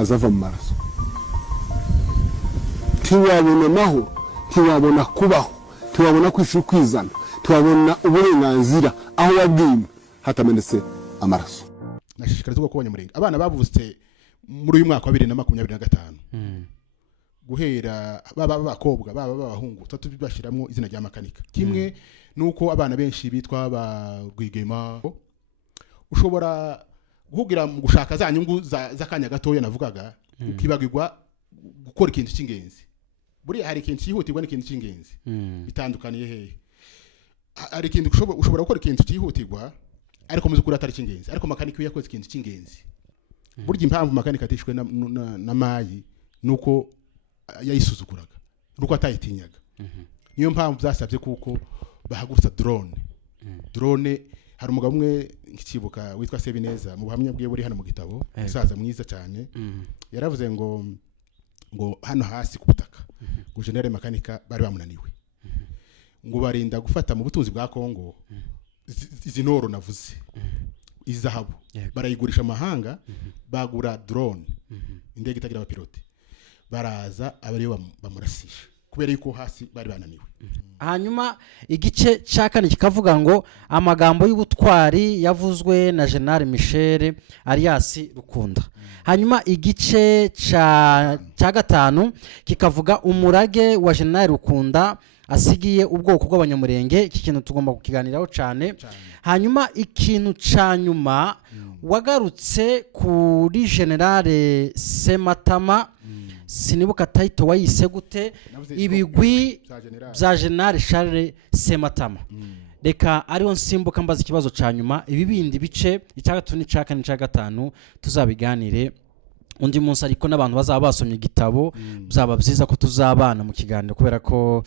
azava mu maraso tiwabona amahoro tiwabona kubaho tiwabona kwishura kwizana tiwabona uburenganzira aho wabwimwe hatamenetse amaraso. Nashishikarizwa ko abanyamurenge abana bavutse muri uyu mwaka wa 2025 guhera baba abakobwa baba abahungu tutubashiramo izina rya makanika kimwe nuko abana benshi bitwa ba Rwigema ushobora guhugira mu gushaka za nyungu z'akanya gatoya navugaga ukibagirwa gukora ikintu cy'ingenzi. Buri hari ikintu cyihutirwa n'ikintu cy'ingenzi bitandukaniye hehe. Hari ikintu ushobora gukora ikintu cyihutirwa ariko muzi kuri atari cy'ingenzi ariko makanika yakoze ikintu cy'ingenzi. Burya impamvu makanika atishwe na mayi nuko yayisuzuguraga nuko atayitinyaga. Niyo mpamvu zasabye kuko bahagurutsa drone hari umugabo umwe nkikibuka witwa Sebineza mu buhamya bwe buri hano mu gitabo usaza mwiza cyane yaravuze ngo hano hasi ku butaka ngo General Makanika bari bamunaniwe ngo barinda gufata mu butunzi bwa Kongo izi noro navuze izahabu barayigurisha amahanga bagura drone indege itagira abapilote baraza abariyo bamurasisha kubera yuko hasi bari bananiwe. Hanyuma igice cyakane kikavuga ngo amagambo y'ubutwari yavuzwe na General Michel Alias Rukunda. Hanyuma igice cya gatanu kikavuga umurage wa General Rukunda asigiye ubwoko bw'abanyamurenge. Iki kintu tugomba kukiganiraho cyane. Hanyuma ikintu ca nyuma wagarutse kuri General Sematama sinibuka title wayise gute ibigwi bya General Charles Sematama. Reka ariho nsimbuka mbaza ikibazo ca nyuma ibi bindi bice icyagatatu n'icaka n'icyagatanu tuzabiganire undi munsi ariko n'abantu bazaba basomye igitabo byaba byiza ko tuzabana mu kiganiro kubera ko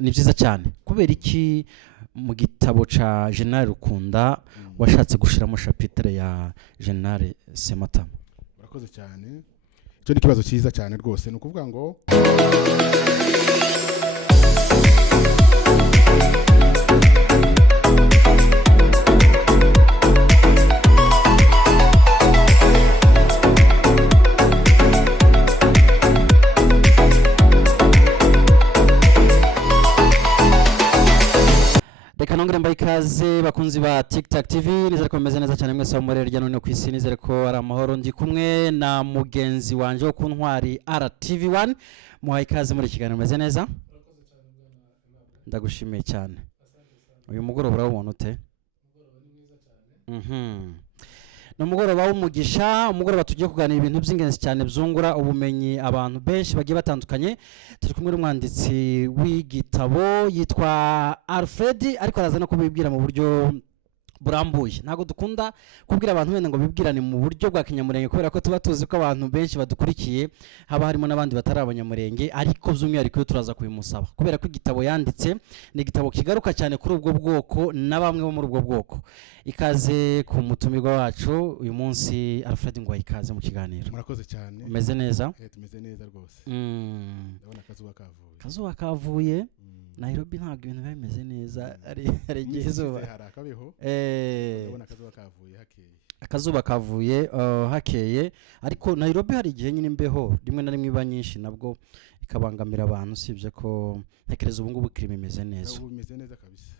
ni byiza cyane. Kubera iki mu gitabo ca General Rukunda washatse gushiramo chapitre ya General Sematama? Urakoze cyane. Cyo ni kibazo cyiza cyane rwose no kuvuga ngo Reka nongere mbaye ikaze bakunzi ba TikTok TV nizere ko meze neza cyane mwese muri rya none ku isi nizere ko ari amahoro ndi kumwe na mugenzi wanje wo ku ntwari RTV1 muhaye ikaze muri kiganiro meze neza ndagushimiye cyane. Uyu mugoroba urabona ute? Numugoroba w'umugisha umugoroba tugiye kuganira ibintu by'ingenzi cyane byungura ubumenyi abantu benshi bagiye batandukanye. Turi kumwe n'umwanditsi w'igitabo yitwa Alfred ariko araza no kubibwira mu buryo burambuye. Ntago dukunda kubwira abantu wenda ngo bibwirane mu buryo bwa kinyamurenge kubera ko tuba tuzi ko abantu benshi badukurikiye haba harimo n'abandi batari abanyamurenge ariko by'umwihariko turaza kubimusaba kubera ko igitabo yanditse ni igitabo kigaruka cyane kuri ubwo bwoko na bamwe bo muri ubwo bwoko. Ikaze ku mutumirwa wacu uyu munsi Alfred ngo ikaze mu kiganiro. Murakoze cyane. Umeze neza? Tumeze neza rwose. Ndabona kazuba kavuye. Nairobi ntabwo ibintu bimeze neza ari gizuba harakabeho ndabona akazuba kavuye hakeye ariko Nairobi hari igihe nyine imbeho rimwe na rimwe iba nyinshi nabwo ikabangamira abantu usibye ko ntekereza ubu ngubu kirimo imeze neza. Bimeze neza kabisa.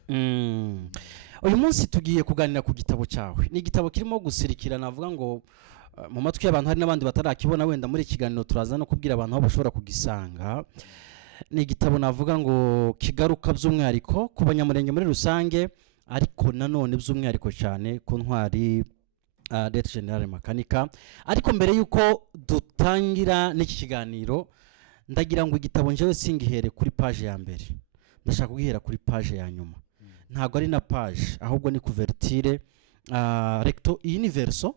Uyu munsi tugiye kuganira ku gitabo cyawe. Ni igitabo kirimo gusirikira navuga ngo mu matwi y'abantu hari n'abandi batarakibona wenda muri kiganiro turaza no kubwira abantu aho bashobora kugisanga. Ni igitabo navuga ngo kigaruka by'umwihariko ku banyamurenge muri rusange ariko nanone by'umwihariko cyane ku ntwari Leta General Makanika. Ariko mbere yuko dutangira n'iki kiganiro ndagira ngo igitabo njewe singihere kuri page ya mbere ndashaka kugihera kuri page ya nyuma. Ntago ari na page ahubwo ni couverture recto iyi ni verso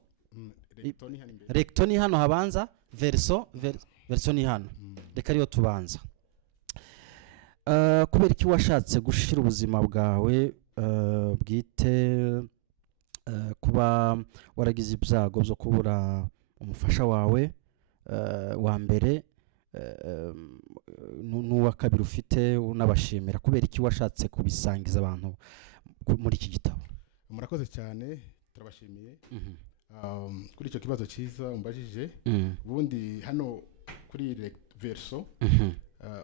recto ni hano habanza verso ni hano reka ariyo tubanza. Kubera iki washatse gushira ubuzima bwawe bwite kuba waragize ibyago byo kubura umufasha wawe wa mbere n'uwa kabiri ufite unabashimira kubera iki washatse kubisangiza abantu muri iki gitabo? Murakoze cyane turabashimiye. kuri icyo kibazo cyiza umbajije ubundi hano kuri verso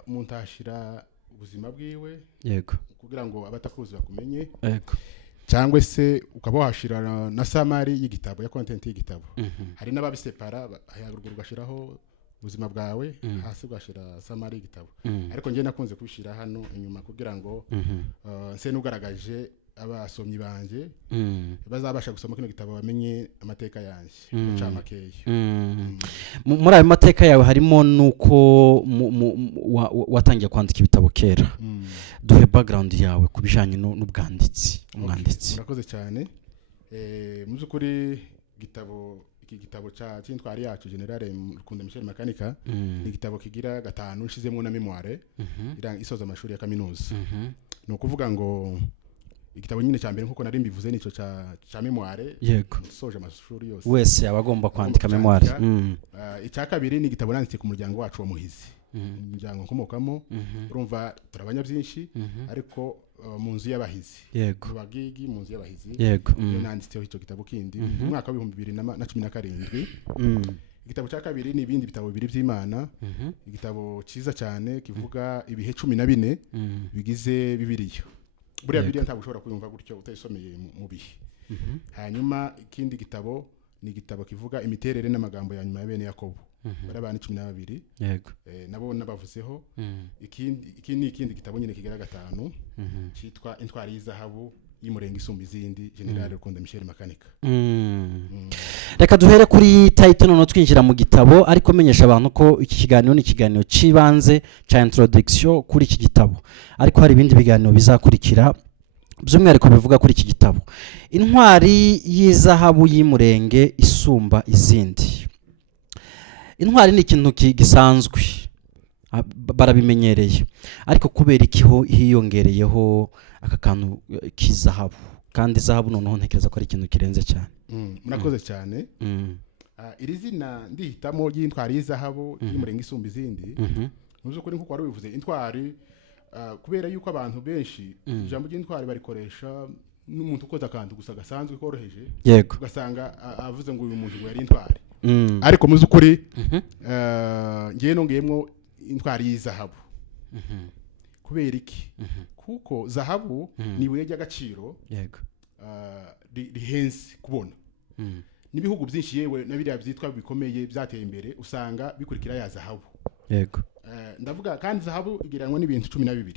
umuntu ashira ubuzima bwiwe yego kugira ngo abatakuzi bakumenye yego cyangwa se ukaba washira na summary y'igitabo ya content y'igitabo hari n'ababisepara hayagurwa ugashiraho ubuzima bwawe hasi ugashira summary y'igitabo ariko ngiye nakunze kubishira hano inyuma kugira ngo nse nugaragaje abasomyi banje bazabasha gusoma kino gitabo bamenye amateka yanjye cyamakeyo muri ayo mateka yawe harimo nuko watangiye kwandika ibitabo kera duhe background yawe kubijanye n'ubwanditsi umwanditsi urakoze cyane mu byukuri iki gitabo cy'intwari yacu General Rukundo Michel Makanika ni igitabo kigira 5 nshizemo na memoire isoza amashuri ya kaminuza no kuvuga ngo igitabo nyine cya mbere nkuko nari mbivuze nico cha memoire yego soje amashuri yose wese abagomba kwandika memoire icya kabiri ni igitabo nanditse ku muryango wacu wa Muhizi umuryango nkomokamo urumva turabanya byinshi ariko mu nzu y'abahizi yego bagigi mu nzu y'abahizi yego nanditseho icyo gitabo kindi mu mwaka wa 2017 igitabo cya kabiri ni ibindi bitabo bibiri by'Imana igitabo cyiza cyane kivuga ibihe 14 bigize Bibiliya buriya Bibiliya ntabwo ushobora kuyumva gutyo utayisomeye mu bihe hanyuma ikindi gitabo ni igitabo kivuga imiterere n'amagambo ya nyuma ya bene Yakobo barabana 12 yego nabo nabavuzeho ikindi gitabo nyine kigira 5 cyitwa intwari y'izahabu y'Umurenge Isumba Izindi General Rukundo Michel Makanika reka duhere kuri title none twinjira mu gitabo ariko menyesha abantu ko iki kiganiro ni ikiganiro cibanze ca introduction kuri iki gitabo ariko hari ibindi biganiro bizakurikira by'umwihariko bivuga kuri iki gitabo intwari y'izahabu y'Umurenge Isumba Izindi. Intwari ni ikintu gisanzwe barabimenyereye ariko kubera ikiho hiyongereyeho aka kantu k'izahabu kandi izahabu noneho ntekereza ko ari ikintu kirenze cyane murakoze cyane iri zina ndihitamo y'intwari y'izahabu y'Umurenge Isumba Izindi muzo kuri nkuko wari bivuze intwari kubera yuko abantu benshi ijambo ry'intwari barikoresha n'umuntu ukoza akantu gusa gasanzwe koroheje yego ugasanga avuze ngo uyu muntu ngo yari intwari ariko muzo kuri ngiye nongeyemo intwari y'izahabu kubera iki kuko zahabu ni ibuye ry'agaciro yego rihenze kubona n'ibihugu byinshi yewe na biriya byitwa bikomeye byateye imbere usanga bikurikira ya zahabu yego ndavuga kandi zahabu igiranwa n'ibintu 12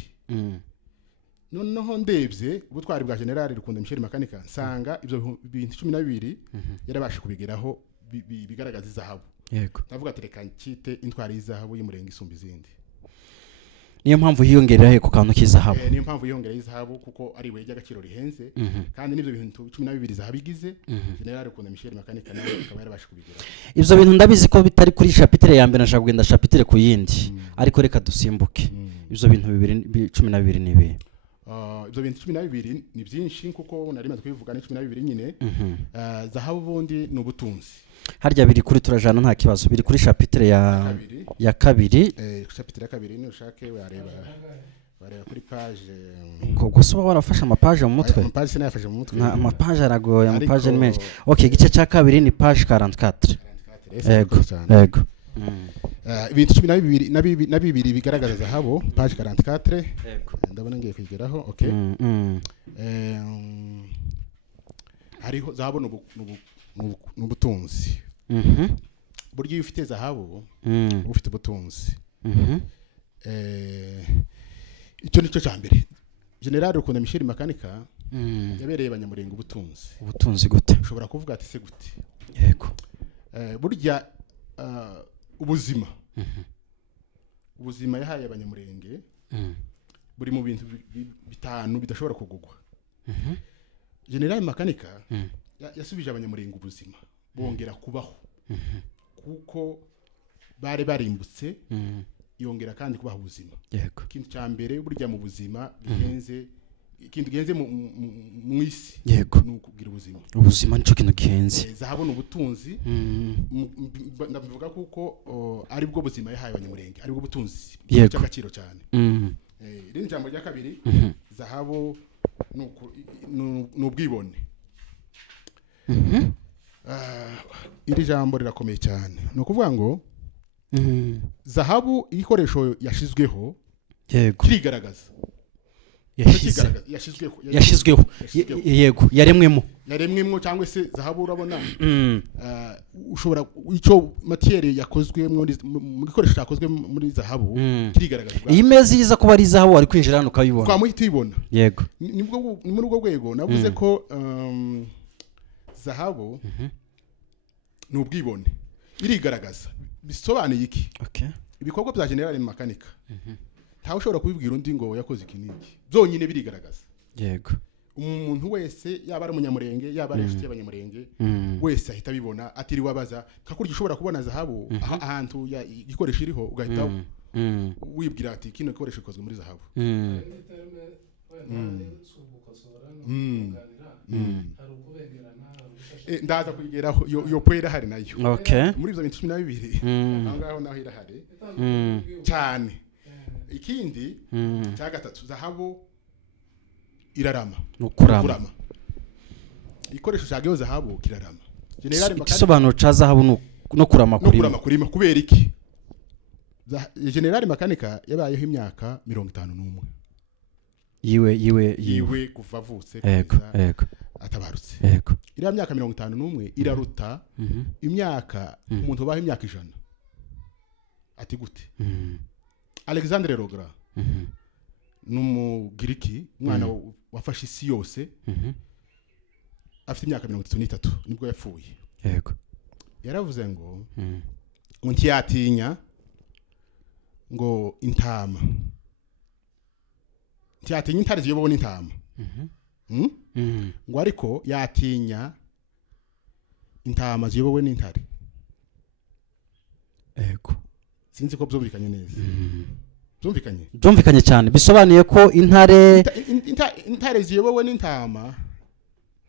noneho ndebye ubutwari bwa General Rukundo Michel Makanika nsanga ibyo bintu 12 yarabasha kubigeraho bigaragaza izahabu yego ndavuga tereka nkite intwari y'izahabu y'Umurenge Isumba Izindi. Niyo mpamvu hiyongerera ku kantu k'izahabu niyo mpamvu hiyongerera izahabu kuko ari ibuye ry'agaciro rihenze kandi n'ibyo bintu 12 zahabigize General Rukundo Michel Makanika nawe akaba yarabasha kubigeraho. Ibyo bintu ndabizi ko bitari kuri chapitre ya mbere nashaka kugenda chapitre ku yindi ariko reka dusimbuke ibyo bintu 12 ni ibi ibyo bintu 12 ni byinshi kuko nari maze kubivuga ni 12 nyine zahabu bundi ni ubutunzi harya biri kuri turajana nta kibazo biri kuri chapitre ya kabiri chapitre ya kabiri ni ushake wareba kuri page gusa warafasha amapage mu mutwe amapage sinayafashe mu mutwe amapage aragoye amapage ni menshi okay igice cya kabiri ni page 44 yego ibintu 12 na bibiri bigaragaza zahabu page 44 ndabona ngiye kwigeraho okay hariho zahabu n'ubutunzi buryo iyo ufite zahabu ufite ubutunzi icyo nicyo cya mbere General Rukundo Michel Makanika yabereye abanyamurenge ubutunzi gute ushobora kuvuga ati se gute yego burya ubuzima yahaye abanyamurenge buri mu bintu 5 bidashobora kugugwa General Makanika yasubije abanyamurenge ubuzima bongera kubaho kuko bari barimbutse yongera kandi kubaho ubuzima yego ikintu cya mbere burya mu buzima gihenze ikintu gihenze mu isi yego nukugira ubuzima nico kintu gihenze zahabona ubutunzi ndavuga kuko ari bwo buzima yahaye abanyamurenge ari bwo butunzi cy'agaciro cyane iri jambo rya kabiri zahabu n'ubwibone iri jambo rirakomeye cyane ni ukuvuga ngo zahabu igikoresho yashizweho yego kirigaragaza yashizweho yego yaremwemo cyangwa se zahabu urabona ushobora icyo matiere yakozwe mu gikoresho cyakozwe muri zahabu kirigaragaza iyi meza iza kuba ari zahabu wari kwinjira hano ukabibona kwa muhita ibona yego ni muri ubwo rwego navuze ko zahabu ni ubwibone irigaragaza bisobanuye iki ibikorwa bya general mechanic ntawe ushobora kubibwira undi ngo yakoze iki n'iki byonyine birigaragaza yego umuntu wese yaba ari umunyamurenge yaba ari inshuti y'abanyamurenge wese ahita bibona atiri wabaza kakurya ushobora kubona zahabu ahantu igikoresho iriho ugahita wibwira ati kino gikoresho gikozwe muri zahabu ndaza kuyigeraho yo kwera hari nayo muri ibyo bintu 12 aho naho irahari cyane ikindi cya gatatu zahabu irarama kurama ikoresho cyageho zahabu kirarama igisobanuro ca zahabu no kurama kurima kubera iki general makanika yabayeho imyaka 51 yiwe kuva avutse yego atabarutse yego iriya myaka 51 iraruta imyaka umuntu baho imyaka 100 ati gute Alexandre Rogra n'umugiriki umwana wafashe isi yose afite imyaka 33 nibwo yapfuye yego yaravuze ngo ntiyatinya ngo intama ntiyatinya intare ziyobowe n'intama ngo ariko yatinya intama ziyobowe n'intare yego sinzi ko byumvikanye neza byumvikanye cyane bisobanuye ko intare ziyobowe n'intama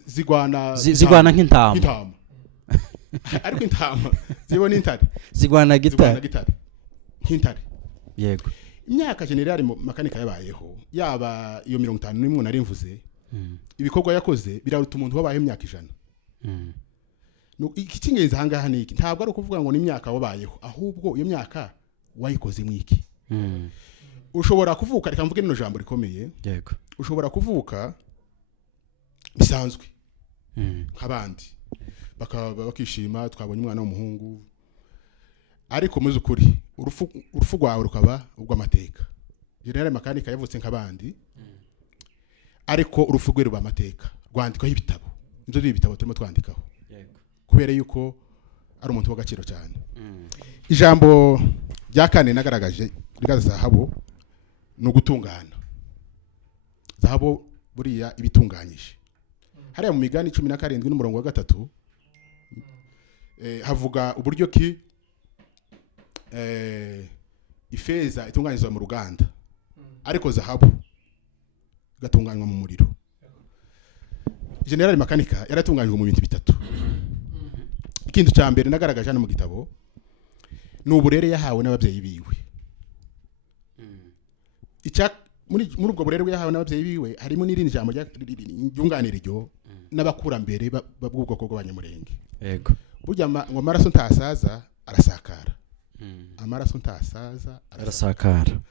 zigwana nk'intama ariko intama ziyobowe n'intare zigwana gitare nk'intare yego imyaka general makanika yabayeho yaba iyo 51 nari mvuze ibikorwa yakoze biraruta umuntu wabaye imyaka 100 iki kingenza hangaha niki ntabwo ari ukuvuga ngo ni imyaka wabayeho ahubwo iyo myaka wayikoze mwiki ushobora kuvuka reka mvuge no jambo rikomeye yego ushobora kuvuka bisanzwe nk'abandi bakishima twabonye umwana w'umuhungu ariko muzi ukuri urufu rwawe rukaba ubw'amateka general makanika yavutse nk'abandi ariko urufu rwe ruba amateka rwandikwaho ibitabo inzo y'ibitabo turimo twandikaho kubera yuko ari umuntu w'agaciro cyane ijambo rya kane nagaragaje rigaza zahabu no gutungana zahabu buriya ibitunganyije hariya mu migani 17 n'umurongo wa 3 havuga uburyo ki ifeza itunganyirizwa mu ruganda ariko zahabu gatunganywa mu muriro general makanika yaratunganyijwe mu bintu bitatu ikintu cya mbere nagaragaje hano mu gitabo ni uburere yahawe n'ababyeyi biwe muri ubwo burere yahawe n'ababyeyi biwe harimo n'irindi jambo ryunganira iryo n'abakurambere b'ubwoko bw'abanyamurenge yego burya ngo amaraso ntasaza arasakara amaraso ntasaza arasakara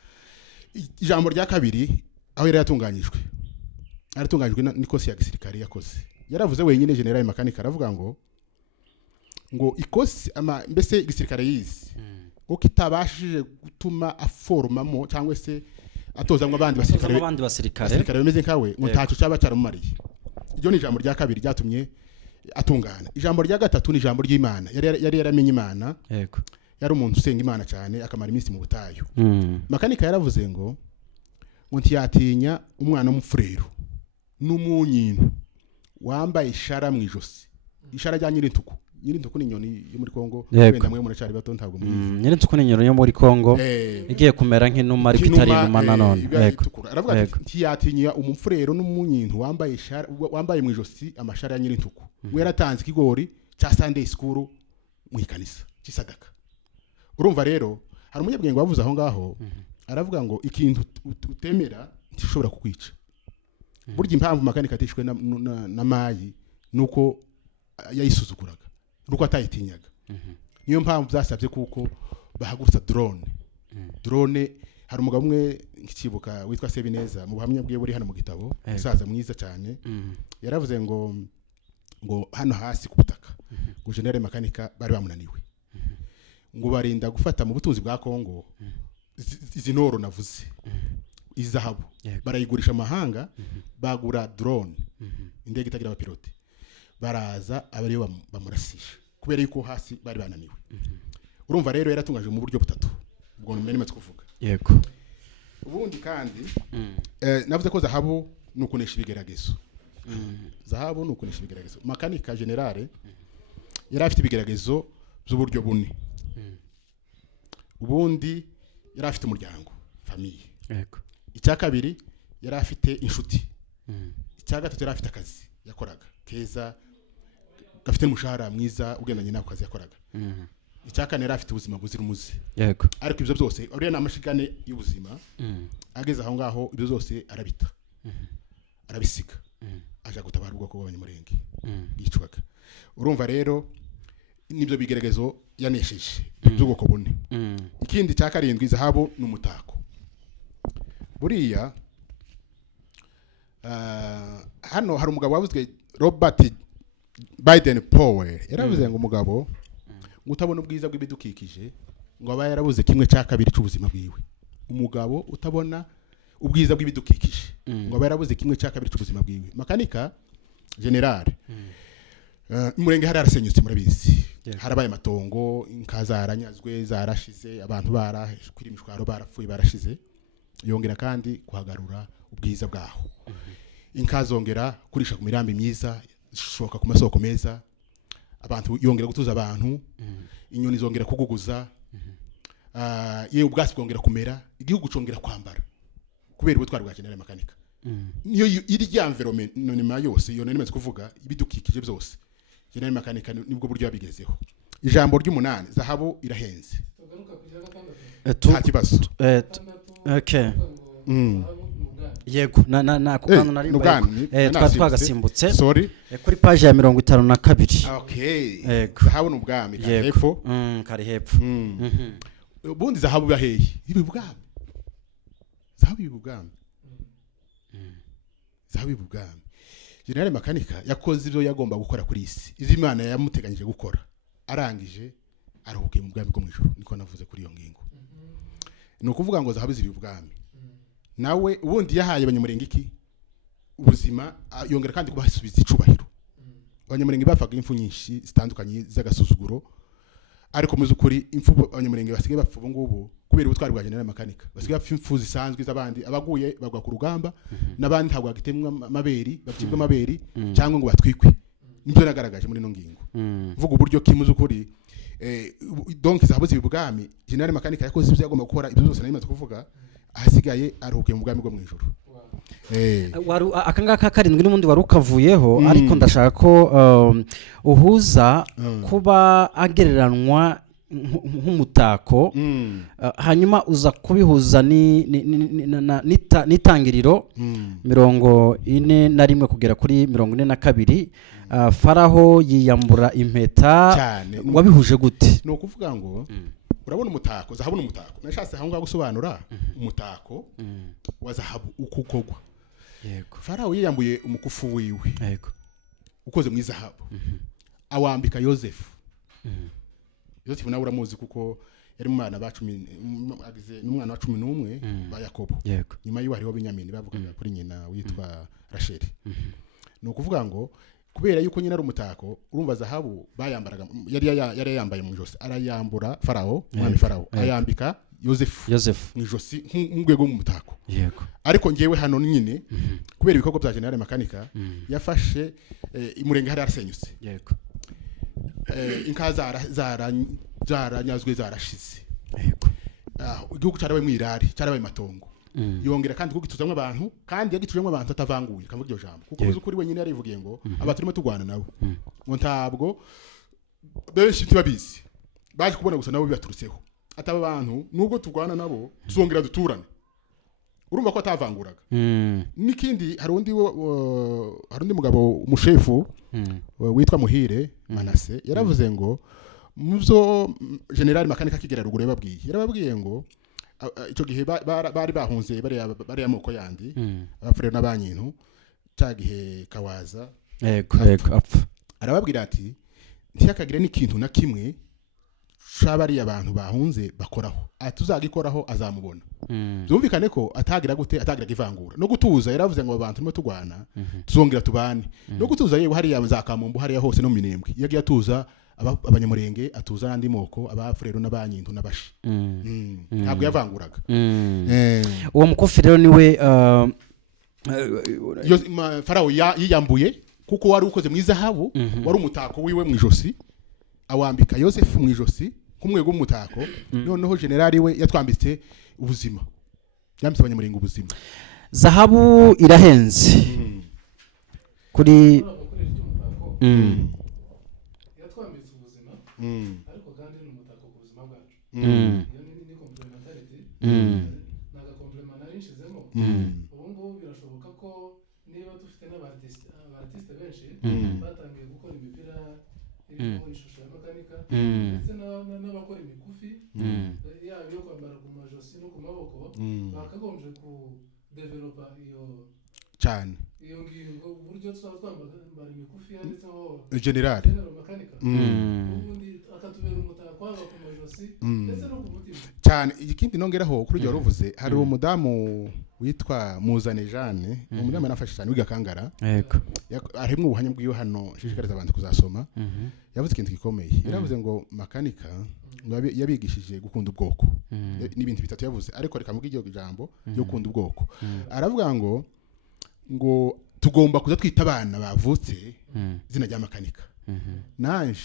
ijambo rya kabiri aho yari yaratunganyijwe n'ikosi ya gisirikare yakoze yaravuze wenyine general makanika aravuga ngo ikosi mbese igisirikare yize ko kitabashije gutuma aforomamo cyangwa se atozamwe abandi basirikare bameze nkawe ngo ntacyo cyaba cyarumariye iryo ni ijambo rya kabiri ryatumye atungana ijambo rya gatatu ni ijambo ry'Imana yari yaramenye Imana yego yari umuntu usenga Imana cyane akamara iminsi mu butayu makanika yaravuze ngo ntiyatinya umwana w'umufurero n'umunyintu wambaye ishara mu ijosi ishara rya nyirintuku nyirintuku ni inyoni yo muri Kongo wenda mwe muracari bato ntabwo muyizi nyirintuku ni inyoni yo muri Kongo igiye kumera nk'inuma ariko itari inuma nanone aravuga ati ntiyatinya umufurero n'umunyintu wambaye mu ijosi amashara ya nyirintuku we yaratanze ikigori cya Sunday school mu ikanisa cy'isadaka urumva rero hari umunyabwenge wavuze aho ngaho aravuga ngo ikintu utemera ntishobora kukwica burya impamvu makanika atishwe na mayi nuko yayisuzuguraga nuko atayitinyaga niyo mpamvu byasabye kuko bahagurutsa drone hari umugabo umwe nkikibuka witwa Sebineza mu buhamya bwe buri hano mu gitabo umusaza mwiza cyane yaravuze ngo hano hasi ku butaka ngo General Makanika bari bamunaniwe ngo barinda gufata mu butunzi bwa Kongo izi noro navuze izahabu barayigurisha amahanga bagura drone indege itagira abapilote baraza abariyo bamurasisha kubera yuko hasi bari bananiwe urumva rero yaratungaje mu buryo butatu ubwo numene matse kuvuga yego ubundi kandi navuze ko zahabu nukunesha ibigeragezo zahabu nukunesha ibigeragezo Makanika generale yari afite ibigeragezo by'uburyo bune ubundi yari afite umuryango famille yego icya kabiri yari afite inshuti icya gatatu yari afite akazi yakoraga keza gafite umushahara mwiza ugendanye n'ako kazi yakoraga icya kane yari afite ubuzima buzira umuze yego ariko ibyo byose uriya n'amashigane y'ubuzima ageze aho ngaho ibyo byose arabita arabisiga aje gutabara ubwoko bw'abanyamurenge yicwaga urumva rero nibyo bigeragezo yanesheje by'ubwoko bune ikindi cya karindwi zahabu n'umutako buriya hano hari umugabo wavuzwe Robert Biden Powell yaravuze ngo umugabo utabona ubwiza bw'ibidukikije ngo aba yarabuze kimwe cya kabiri cy'ubuzima bwiwe umugabo utabona ubwiza bw'ibidukikije ngo aba yarabuze kimwe cya kabiri cy'ubuzima bwiwe Makanika generale umurenge hari arasenyutse murabizi harabaye amatongo inka zaranyazwe zarashize abantu barakwira imishwaro barapfuye barashize yongera kandi kuhagarura ubwiza bwaho inka zongera kurisha ku mirambi myiza shoka ku masoko meza abantu yongera gutuza abantu inyoni zongera kuguguza yewe ubwasi bwongera kumera igihugu congera kwambara kubera ubutwari bwa General Makanika niyo iri ya environment none yose iyo nari maze kuvuga ibidukikije byose General Makanika nibwo buryo yabigezeho ijambo ry'umunani zahabu irahenze nta kibazo okay yego na kukano nari twagasimbutse sorry kuri page ya 52 okay zahabu n'ubwami hepfo kari hepfo ubundi zahabu baheye ibibwami zahabu ibibwami zahabu ibibwami General Makanika yakoze ibyo yagomba gukora kuri isi izimana yamuteganyije gukora arangije aruhukiye mu bwami bwo mu ijuru niko navuze kuri iyo ngingo no kuvuga ngo zahabu ziri ubwami nawe ubundi yahaye abanyamurenge iki ubuzima yongera kandi kubasubiza icubahiro abanyamurenge bafaga impfu nyinshi zitandukanye z'agasuzuguro ariko muzi ukuri impfu abanyamurenge basigaye bapfa ngubu kubera ubutwari bwa General Makanika basigaye bapfa impfu zisanzwe z'abandi abaguye bagwa ku rugamba n'abandi ntabwo bagitemwa amaberi bakibwa amaberi cyangwa ngo batwikwe nibyo nagaragaje muri no ngingo vuga uburyo kimuze ukuri donc zahabuze ibibwami General Makanika yakoze ibyo yagomba gukora ibyo byose nari kuvuga ahasigaye aruhukiye mu bwami bwo mu ijuru akangaka karindwi n'ubundi wari ukavuyeho ariko ndashaka ko uhuza kuba agereranwa nk'umutako hanyuma uza kubihuza n'itangiriro 41 kugera kuri 42 Faraho yiyambura impeta wabihuje gute no kuvuga ngo urabona umutako zahabu n'umutako nashatse aho ngaho gusobanura umutako wa zahabu ukukogwa yego Faraho yiyambuye umukufu wiwe yego ukoze mu zahabu awambika Yosefu Yosefu nawe uramuzi kuko yari umwana ba 10 agize n'umwana wa 11 ba Yakobo yego nyuma y'uwo hariho Benyamini bavugaga kuri nyina witwa Rasheli no kuvuga ngo kubera yuko nyina ari umutako urumva zahabu bayambaraga yari yambaye mu josi arayambura Faraho umwami Faraho ayambika Yosefu mu josi nk'ugwego mu mutako yego ariko ngewe hano nyine kubera ibikorwa bya General Makanika yafashe imurenge hari arasenyutse yego inka zaranyazwe zarashize yego igihugu cyarabaye mwirari cyarabaye matongo yongera kandi kugituzamwe abantu kandi yagitujemwe abantu atavanguye kavuga iryo jambo kuko uzi kuri wenyine yarivugiye ngo abaturimo tugwana nabo ngo ntabwo benshi tibabizi baje kubona gusa nabo bibaturutseho ataba abantu nubwo tugwana nabo tuzongera duturane urumva ko atavanguraga n'ikindi hari undi mugabo umushefu witwa Muhire Manase yaravuze ngo muvyo General Makanika kigera ruguru yarababwiye ngo icyo gihe bari bahunze bari amoko yandi abafurero n'abanyintu cyagihe Kawaza yego apfa arababwira ati ntiyakagire n'ikintu na kimwe shabari abantu bahunze bakoraho atuzagikoraho azamubona byumvikane ko atagira ivangura no gutuza yaravuze ngo abantu turimo tugwana tuzongera tubane no gutuza yewe hari za Kamumbu hari hose no Minembwe yagiye atuza abanyamurenge atuza andi moko abafurero n'abanyintu n'abashi ntabwo yavanguraga uwo mukofi rero niwe Farao yiyambuye kuko wari ukoze mu izahabu wari umutako wiwe mu ijosi awambika Yosefu mu ijosi kumwego umutako noneho generali we yatwambitse ubuzima yambitse abanyamurenge ubuzima zahabu irahenze kuri yatwambitse ubuzima ariko kandi ni umutako ku buzima bwacu ni complementarity naga complementary nshizemo ubu ngubu birashoboka ko niba dufite n'abartiste benshi batangiye gukora imipira irimo ishusho ya makanika ndetse n'abakora imikufi yaba yo kwambara ku majosi no ku maboko bakagombye ku developa cyane iyo ngingo uburyo twambara imikufi yanditseho General Makanika ubundi akatubera umutako waba ku majosi ndetse no ku mutima cyane ikindi nongeraho kuri ryo ruvuze hari umudamu witwa Muzane Jeanne umudamu nafashe cyane wiga Kangara yego arimo ubuhanya bw'iyo hano shishikariza abantu kuzasoma yavuze ikintu gikomeye yaravuze ngo Makanika yabigishije gukunda ubwoko n'ibintu bitatu yavuze ariko reka mvuge iryo jambo ryo gukunda ubwoko aravuga ngo tugomba kuza twita abana bavutse izina rya Makanika nanje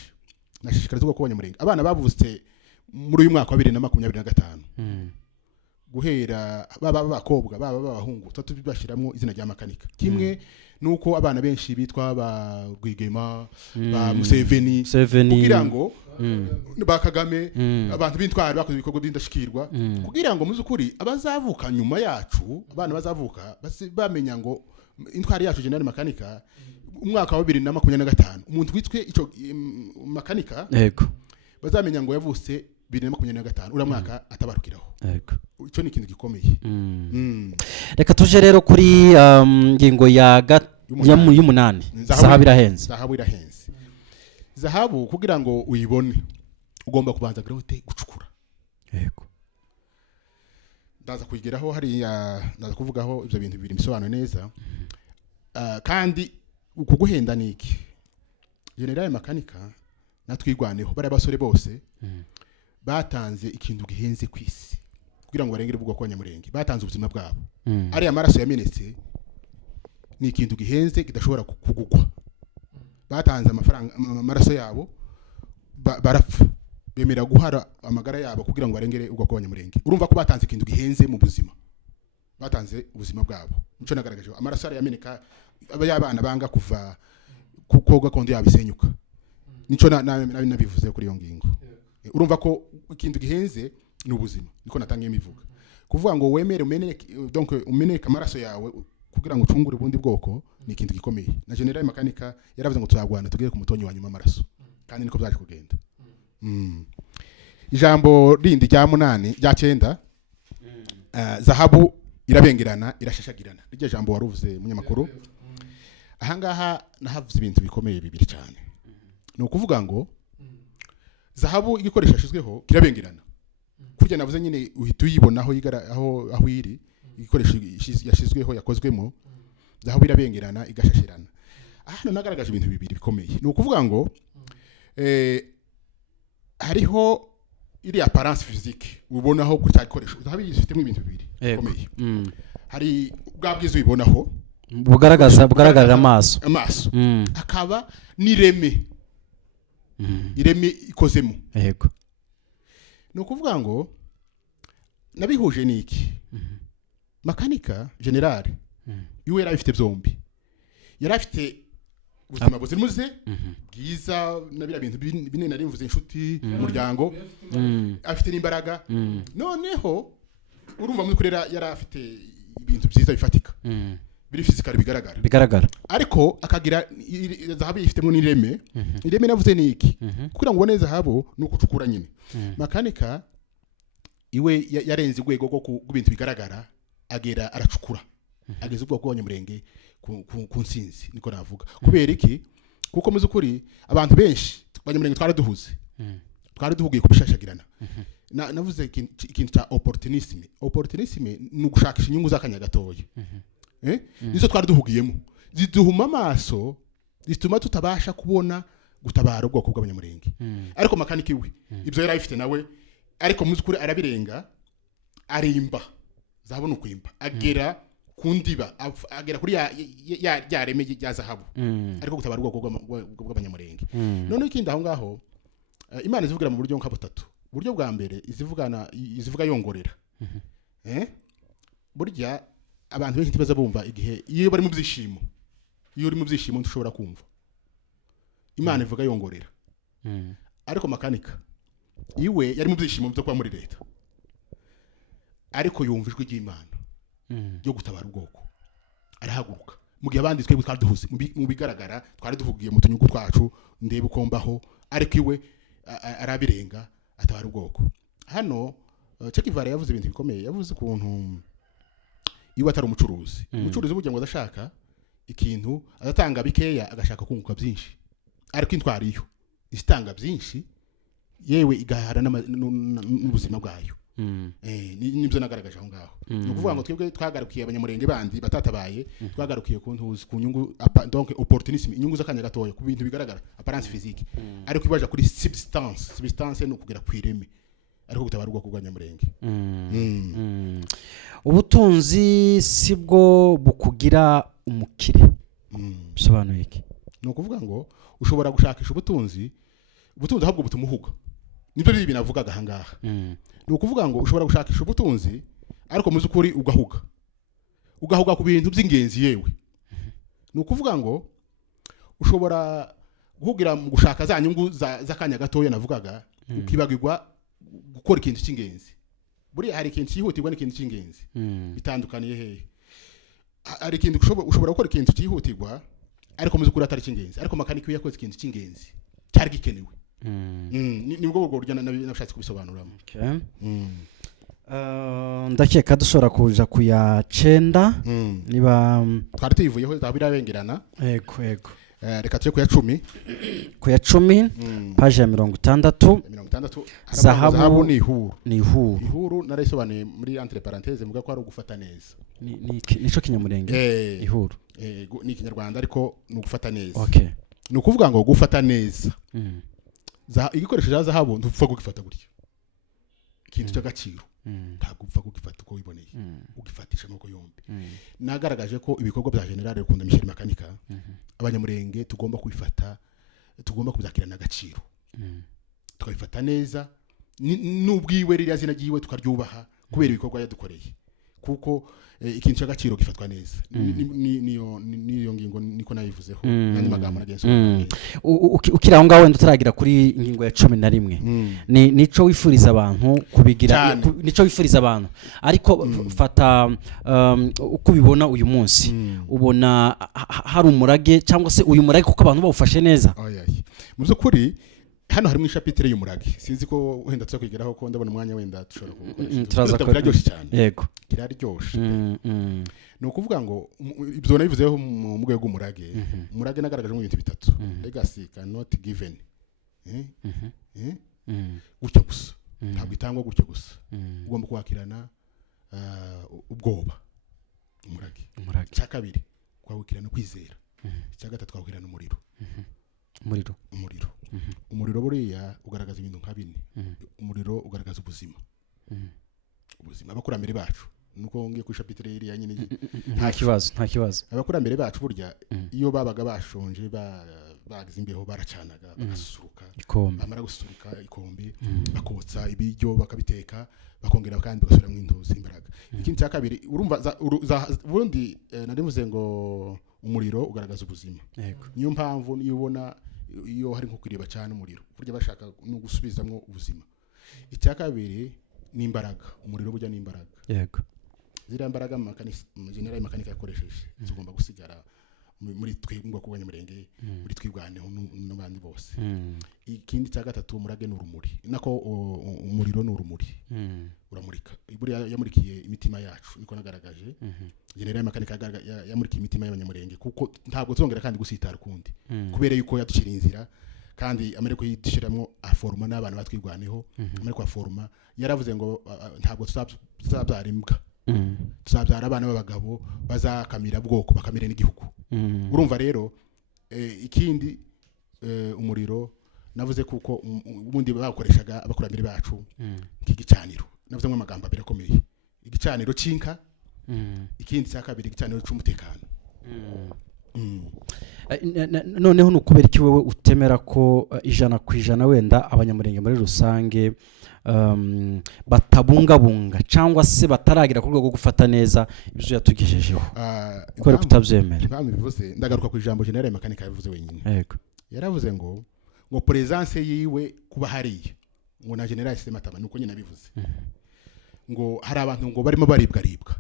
nashishikariza ko abanyamurenge abana bavutse muri uyu mwaka wa 2025 guhera baba abakobwa baba abahungu tubashiramo izina rya Makanika kimwe nuko abana benshi bitwa ba Rwigema ba Museveni kugira ngo bakagame abantu b'intwari bakoze ibikorwa by'indashikirwa kugira ngo muzukuri abazavuka nyuma yacu abana bazavuka bamenya ngo intwari yacu General Makanika umwaka wa 2025 umuntu witwe ico Makanika yego bazamenya ngo yavutse 2025 ura mwaka atabarukiraho yego ico ni ikintu gikomeye reka tuje rero kuri ngingo y'umunani zahabu irahenze zahabu kugira ngo uyibone ugomba kubanza grote gucukura yego ndaza kuyigeraho hari ndaza kuvugaho ibyo bintu bibiri bisobanura neza kandi ukuguhenda niki General Makanika natwigwaneho bari abasore bose batanze ikintu gihenze kwisi kugira ngo barengere ubwo kwanyamurenge batanze ubuzima bwabo ari amaraso yamenetse ni ikintu gihenze kidashobora kugugwa batanze amafaranga amaraso yabo barapfa bemera guhara amagara yabo kugira ngo barengere ubwo kwanyamurenge urumva ko batanze ikintu gihenze mu buzima batanze ubuzima bwabo nico nagaragaje amaraso yameneka abana banga kuva koga kondi yabisenyuka nico nabivuze kuri iyo ngingo urumva ko ikintu gihenze ni ubuzima niko natangiye mivuga kuvuga ngo wemere umeneka amaraso yawe kugira ngo ucungure ubundi bwoko ni ikintu gikomeye na General Makanika yaravuze ngo tuzagwana tugere ku mutonyi wa nyuma amaraso kandi niko byaje kugenda ijambo rindi rya 8 rya 9 zahabu irabengerana irashashagirana ryo jambo waruvuze munyamakuru ahangaha nahavuze ibintu bikomeye bibiri cyane no kuvuga ngo zahabu igikoresho yashizweho kirabengerana kurya navuze nyine uhita uyibonaho aho iri igikoresho yashizweho yakozwemo zahabu irabengerana igashashirana hano nagaragaje ibintu bibiri bikomeye no kuvuga ngo hariho iri apparence physique ubonaho ku cyagikoresho zahabu yifitemo ibintu bibiri bikomeye hari bwabwizo ubibonaho bugaragarira amaso akaba n'ireme ireme ikozemo yego no kuvuga ngo nabihuje niki Makanika General iwe yari afite byombi yari afite ubuzima buzirimuze bwiza nabira bintu bine nari mvuze inshuti umuryango afite n'imbaraga noneho urumva muri kurera yari afite ibintu byiza bifatika biri physical bigaragara ariko akagira zahabu ifitemo n'ireme ireme navuze ni iki kugira ngo ubone zahabu nuko ucukura nyine makanika iwe yarenze igwego rwo kubintu bigaragara agera aracukura ageze ubwo bw'abanyamurenge ku nsinzi niko navuga kubera iki kuko muzi ukuri abantu benshi abanyamurenge twari duhugiye kubishashagirana navuze ikintu cya opportunisme ni ugushakisha inyungu z'akanya gatoya nizo twari duhugiyemo ziduhuma amaso zituma tutabasha kubona gutabara ubwoko bw'abanyamurenge ariko makanika iwe ibyo yari afite nawe ariko muzi ukuri arabirenga arimba zabona ukwimba agera kundiba agera kuri ya reme ya zahabu ariko gutabara ubwoko bw'abanyamurenge none ikindi aho ngaho Imana izivugira mu buryo nk'abutatu buryo bwa mbere izivuga yongorera burya abantu benshi ntibaza bumva igihe iyo bari mu byishimo iyo uri mu byishimo ntushobora kumva Imana ivuga yongorera ariko makanika iwe yari mu byishimo byo kuba muri leta ariko yumva ijwi ry'Imana yo gutabara ubwoko arahaguruka mu gihe abandi twebwe twari duhuze mu bigaragara twari duhugiye mu tunyugu twacu ndebe ukombaho ariko iwe arabirenga atabara ubwoko hano Che Guevara yavuze ibintu bikomeye yavuze ukuntu iwe atari umucuruzi burya ngo adashaka ikintu adatanga bikeya agashaka kunguka byinshi ariko intwari yo isitanga byinshi yewe igahara n'ubuzima bwayo nibyo nagaragaje aho ngaho ni ukuvuga ngo twebwe twagarukiye abanyamurenge bandi batatabaye twagarukiye ku nyungu donc opportunisme inyungu z'akanya gatoya ku bintu bigaragara apparence physique ariko ibaje kuri substance no kugera ku ireme ariko gutabara ubwoko bw'abanyamurenge ubutunzi sibwo bukugira umukire bisobanuye iki ni ukuvuga ngo ushobora gushakisha ubutunzi ahubwo butumuhuga nibyo bibi navugaga aha ngaha ni ukuvuga ngo ushobora gushakisha ubutunzi ariko muzi ukuri ugahuga ku bintu by'ingenzi yewe ni ukuvuga ngo ushobora guhugira mu gushaka za nyungu z'akanya gatoya navugaga ukibagirwa gukora ikintu cy'ingenzi buriya hari ikintu cyihutirwa n'ikintu cy'ingenzi bitandukaniye hehe hari ikintu ushobora gukora ikintu cyihutirwa ariko muzi ukuri atari cy'ingenzi ariko makanika iyo yakoze ikintu cy'ingenzi cyari gikenewe nibwo buryo nashatse kubisobanuramo ndakeka dushobora kuja ku ya 9 niba twari tuyivuyeho zabirabengerana yego reka tuje ku ya 10 page ya 60 zahabu ni ihuru narayisobanuye muri entre parenthèse muga ko ari ugufata neza nico kinyamurenge ihuru ni ikinyarwanda ariko ni ugufata neza okay ni ukuvuga ngo gufata neza igikoresho cya zahabu ntupfa kugifata gutya ikintu cy'agaciro ntabwo upfa kugifata uko wiboneye ugifatisha amaboko yombi nagaragaje ko ibikorwa bya General Rukunda Michel Makanika abanyamurenge tugomba kubifata tugomba kubyakirana agaciro tukabifata neza n'ubwiwe ririya zina ryiwe tukaryubaha kubera ibikorwa yadukoreye kuko ikintu cy'agaciro gifatwa neza niyo ngingo niko nayivuzeho nandi magambo nagenze ukira aho ngaho wenda utaragira kuri ingingo ya 11 nico wifuriza abantu kubigira nico wifuriza abantu ariko fata uko bibona uyu munsi ubona hari umurage cyangwa se uyu murage kuko abantu bawufashe neza mu by'ukuri hano harimo ishapitre y'umurage sinzi ko wenda tuzakwigeraho ko ndabona umwanya wenda dushobora kuraryoshe cyane yego kiraryoshe ni ukuvuga ngo ibyo nabivuzeho mu rwego rw'umurage umurage nagaragaje mu bintu bitatu legacy cannot given gutya gusa ntabwo itangwa gutya gusa ugomba kwakirana ubwoba umurage cya kabiri kwakirana kwizera cya gatatu kwakirana umuriro umuriro buriya ugaragaza ibintu nka bine umuriro ugaragaza ubuzima abakurambere bacu nuko ngiye ku chapitre iri ya nyine nta kibazo abakurambere bacu burya iyo babaga bashonje bagize imbeho baracanaga bagasusuruka bamara gususuruka ikombe bakotsa ibiryo bakabiteka bakongera kandi bagasubira mu intuzi imbaraga ikindi cya kabiri urumva burundi narivuze ngo umuriro ugaragaza ubuzima niyo mpamvu niyo ubona iyo hari nko kureba cyane umuriro burya bashaka no gusubizamwo ubuzima icya kabiri ni imbaraga umuriro burya ni imbaraga yego ziriya mbaraga general makanika yakoresheje zigomba gusigara muri twebwe ko Abanyamurenge muri twigwaneho n'abandi bose. Ikindi cya gatatu umurage n'urumuri nako umuriro n'urumuri uramurika buriya yamurikiye imitima yacu niko nagaragaje. General makanika yamurikiye imitima y'Abanyamurenge kuko ntabwo tuzongera kandi gusitara kundi kubera yuko yadushira inzira kandi Amerika yidushiramwo aforma n'abantu batwigwaneho. Amerika aforma yaravuze ngo ntabwo tuzabyara imbwa, tuzabyara abana b'abagabo bazakamira bwoko bakamira n'igihugu. Urumva rero ikindi umuriro navuze kuko ubundi bakoreshaga abakurambere bacu nk'igicaniro. Navuze mu magambo abiri akomeye, igicaniro cinka, ikindi cya kabiri igicaniro cy'umutekano. Noneho nukubera iki wewe utemera ko 100% wenda Abanyamurenge muri rusange batabungabunga cyangwa se bataragira ku rwego rwo gufata neza ibyo yatugejejeho? Kubera kutabyemera. Nkamwe bivuze ndagaruka ku ijambo general makanika yavuze wenyine. Yego. Yaravuze ngo presence yiwe kuba hariye ngo na general Sematama nuko nyine nabivuze. Ngo hari abantu ngo barimo baribwa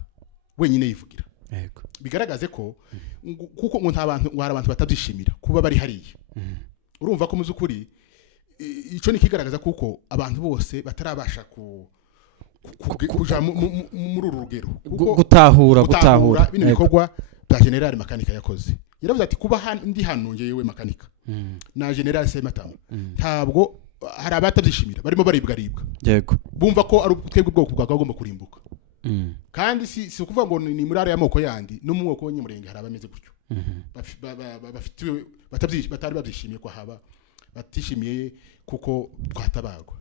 wenyine yivugira. Yego. Bigaragaze ko kuko ngo nta bantu hari abantu batabyishimira kuba bari hariye. Urumva ko muzukuri ico nikigaragaza kuko abantu bose batarabasha kuja muri urugero gutahura bino bikorwa bya general makanika yakoze. Yaravuze ati kuba ndi hano ngewe makanika na general Sematama ntabwo hari abatabyishimira barimo baribwa. Yego. Bumva ko ari twebwe ubwoko bwagomba kurimbuka. Kandi si ukuvuga ngo ni muri ya moko yandi no mu moko y'Abanyamurenge hari abameze gutyo. Bafitiwe batari babyishimiye ko haba batishimiye kuko twatabagwa.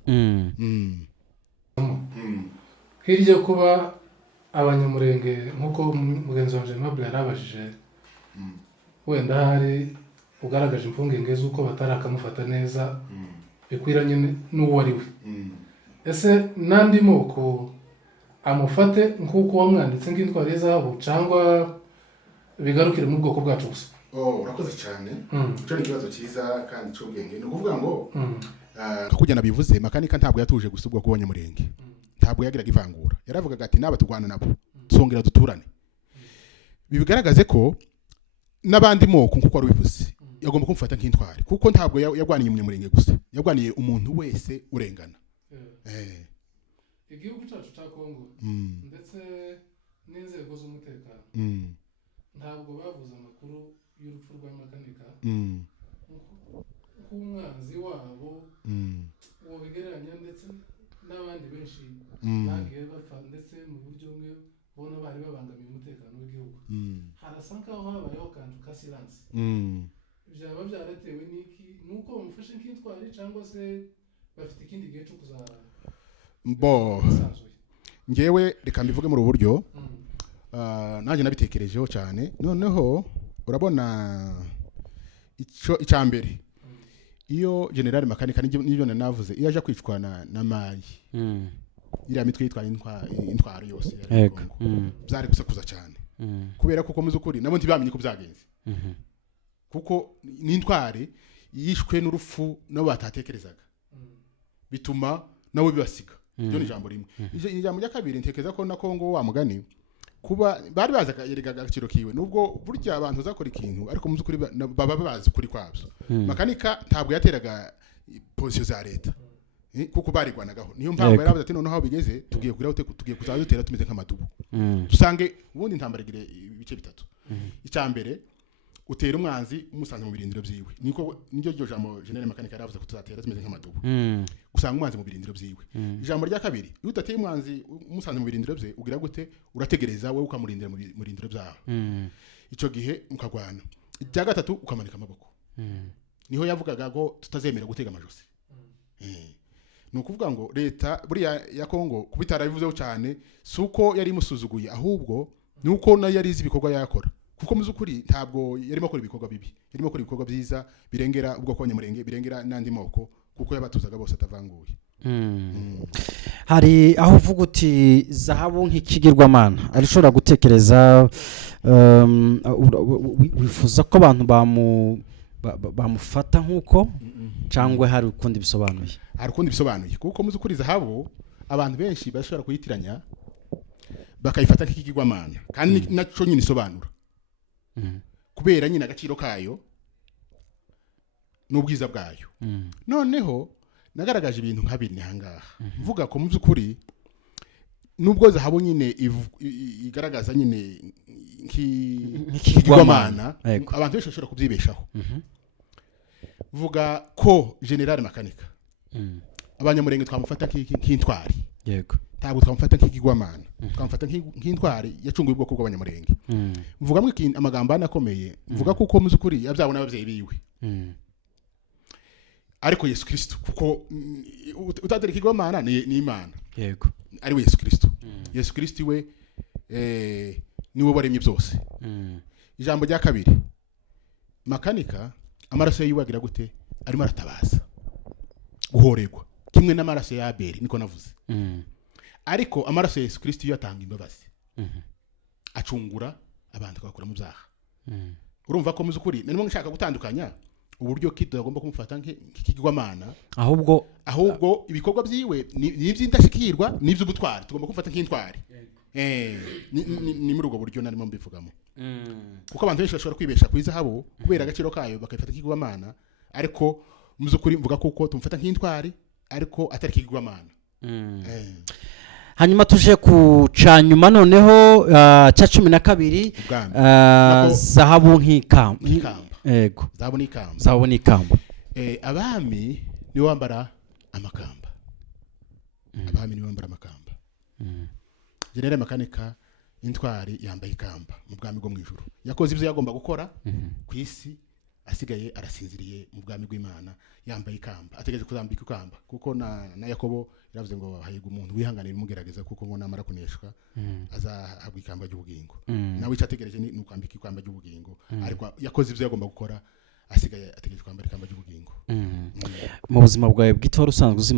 Hirya kuba Abanyamurenge nkuko mugenzi wanje Mabla yarabajije wenda hari ugaragaje impungenge z'uko batarakamufata neza bikwiranye n'uwo ari we. Ese nandi moko amufate nkuko wamwanditse ngintwari zabo cyangwa bigarukire mu bwoko bwacu gusa? Urakoze cyane. Cyo ni kibazo cyiza kandi cy'ubwenge. Ni ukuvuga ngo kujya nabivuze makanika ntabwo yatuje gusubwa ku Abanyamurenge. Ntabwo yagiraga ivangura. Yaravugaga ati naba tugwana nabo tusongera duturane. Bibigaragaze ko nabandi moko nkuko ari bivuze yagomba kumufata nk'intwari kuko ntabwo yagwaniye Umunyamurenge gusa, yagwaniye umuntu wese urengana. Igihugu cyacu cya Kongo ndetse n'inzego z'umutekano ntabwo bavuze amakuru y'urupfu rwa makanika nk'umwanzi wabo uwo bigereranya ndetse n'abandi benshi bagiye bapfa ndetse mu buryo bumwe bona bari babangamiye umutekano w'igihugu. Harasa nkaho habayeho akantu ka silence. Byaba byaratewe n'iki? Nuko bamufashe nk'intwari cyangwa se bafite ikindi gihe cyo kuzaba ngewe reka mbivuge muri uburyo nanjye nabitekerejeho cyane. Noneho urabona icyambere iyo general makanika n'ibyo navuze iyo aje kwicwana na Mali iriya mitwe yitwa intwaro yose byari gusakuza cyane kubera kuko muzukuri nabo ntibamenye ko byagenze kuko n'intware yishwe n'urupfu nabo batatekerezaga bituma nawe bibasiga. Byo ni jambo rimwe. Ijambo rya kabiri ntekereza ko na Kongo wa mugani kuba bari bazaga yeregaga agaciro kiwe nubwo burya abantu zakora ikintu ariko muzukuri baba bazi kuri kwabyo. Makanika ntabwo yateraga position za leta kuko barigwanagaho. Niyo mpamvu yaravuze ati noneho bigeze tugiye kuzadutera tumeze nk'amadubu. Dusange ubundi ntambaragira ibice bitatu. Icyambere utera umwanzi umusanze mu birindiro byiwe niko niryo jambo general makanika yaravuze ko tuzatera tumeze nk'amadubu. Gusanga umwanzi mu birindiro byiwe. Ijambo rya kabiri iyo utateye umwanzi umusanze mu birindiro bye ugira gute urategereza wowe ukamurindira mu birindiro byawe. Ico gihe ukagwana. Ijya gatatu ukamanika amaboko. Niho yavugaga ko tutazemera gutega amajosi. Nukuvuga ngo leta buriya ya Kongo kubitara bivuzeho cyane suko yari musuzuguye ahubwo nuko nayo yari izi bikorwa yakora kuko muzukuri ntabwo yarimo akora ibikorwa bibi, yarimo akora ibikorwa byiza birengera ubwo kw'Abanyamurenge birengera nandi moko kuko yabatuzaga bose atavanguye. Hari aho uvuga uti zahabu nk'ikigirwamana arishobora gutekereza wifuza ko abantu bamufata nkuko cyangwa hari ukundi bisobanuye? Hari ukundi bisobanuye kuko muzukuri zahabu abantu benshi bashobora kuyitiranya bakayifata nk'ikigwamana kandi naco nyine isobanura kubera nyine agaciro kayo n'ubwiza bwayo noneho nagaragaje ibintu nk'abiri hangaha mvuga ko mu by'ukuri nubwo zahabu nyine igaragaza nyine nk'ikigwamana abantu benshi bashobora kubyibeshaho vuga ko General Makanika abanyamurenge twamufata nk'intwari yego ntabwo twamufata nk'ikigwamana twamufata nk'intwari yacunguye ubwoko bw'abanyamurenge mvugamwe amagambo anakomeye mvuga kuko mu by'ukuri yabyabona ababyeyi biwe ariko Yesu Kristo kuko utadere ikigwamana ni Imana yego ari we Yesu Kristo Yesu Kristo we niwe waremye byose ijambo rya kabiri Makanika amaraso yiwagira gute arimo aratabaza guhoregwa kimwe n'amaraso ya Abeli niko navuze ariko amaraso ya Yesu Kristo yatanga imbabazi acungura abantu bakora mu byaha urumva ko muzukuri narimo nshaka gutandukanya uburyo kido agomba kumufata nk'ikigwamana ahubwo ibikorwa byiwe n'iby'indashikirwa n'iby'ubutwari tugomba kumufata nk'intwari ni muri ubwo buryo narimo mbivugamo kuko abantu benshi bashobora kwibesha ku izahabu kubera agaciro kayo bakayifata nk'ikigwamana ariko muzukuri mvuga kuko tumufata nk'intwari ariko atari ikigwamana hanyuma tuje ku canyuma noneho cya 12 zahabu nk'ikamba yego zahabu n'ikamba abami ni wambara amakamba General Makanika intwari yambaye ikamba mu bwami bwo mwijuru yakoze ibyo yagomba gukora ku isi asigaye arasinziriye mu bwami bw'Imana yambaye ikamba ategereje kuzambika ikamba kuko na Yakobo yaravuze ngo hayiga umuntu wihanganira umugerageza kuko ngo namara kuneshwa azahabwa ikamba ry'ubugingo nawe cyategereje ni ukwambika ikamba ry'ubugingo ariko yakoze ibyo yagomba gukora asigaye ategereje kwambara ikamba ry'ubugingo mu buzima bwawe bw'itora usanzwe uzi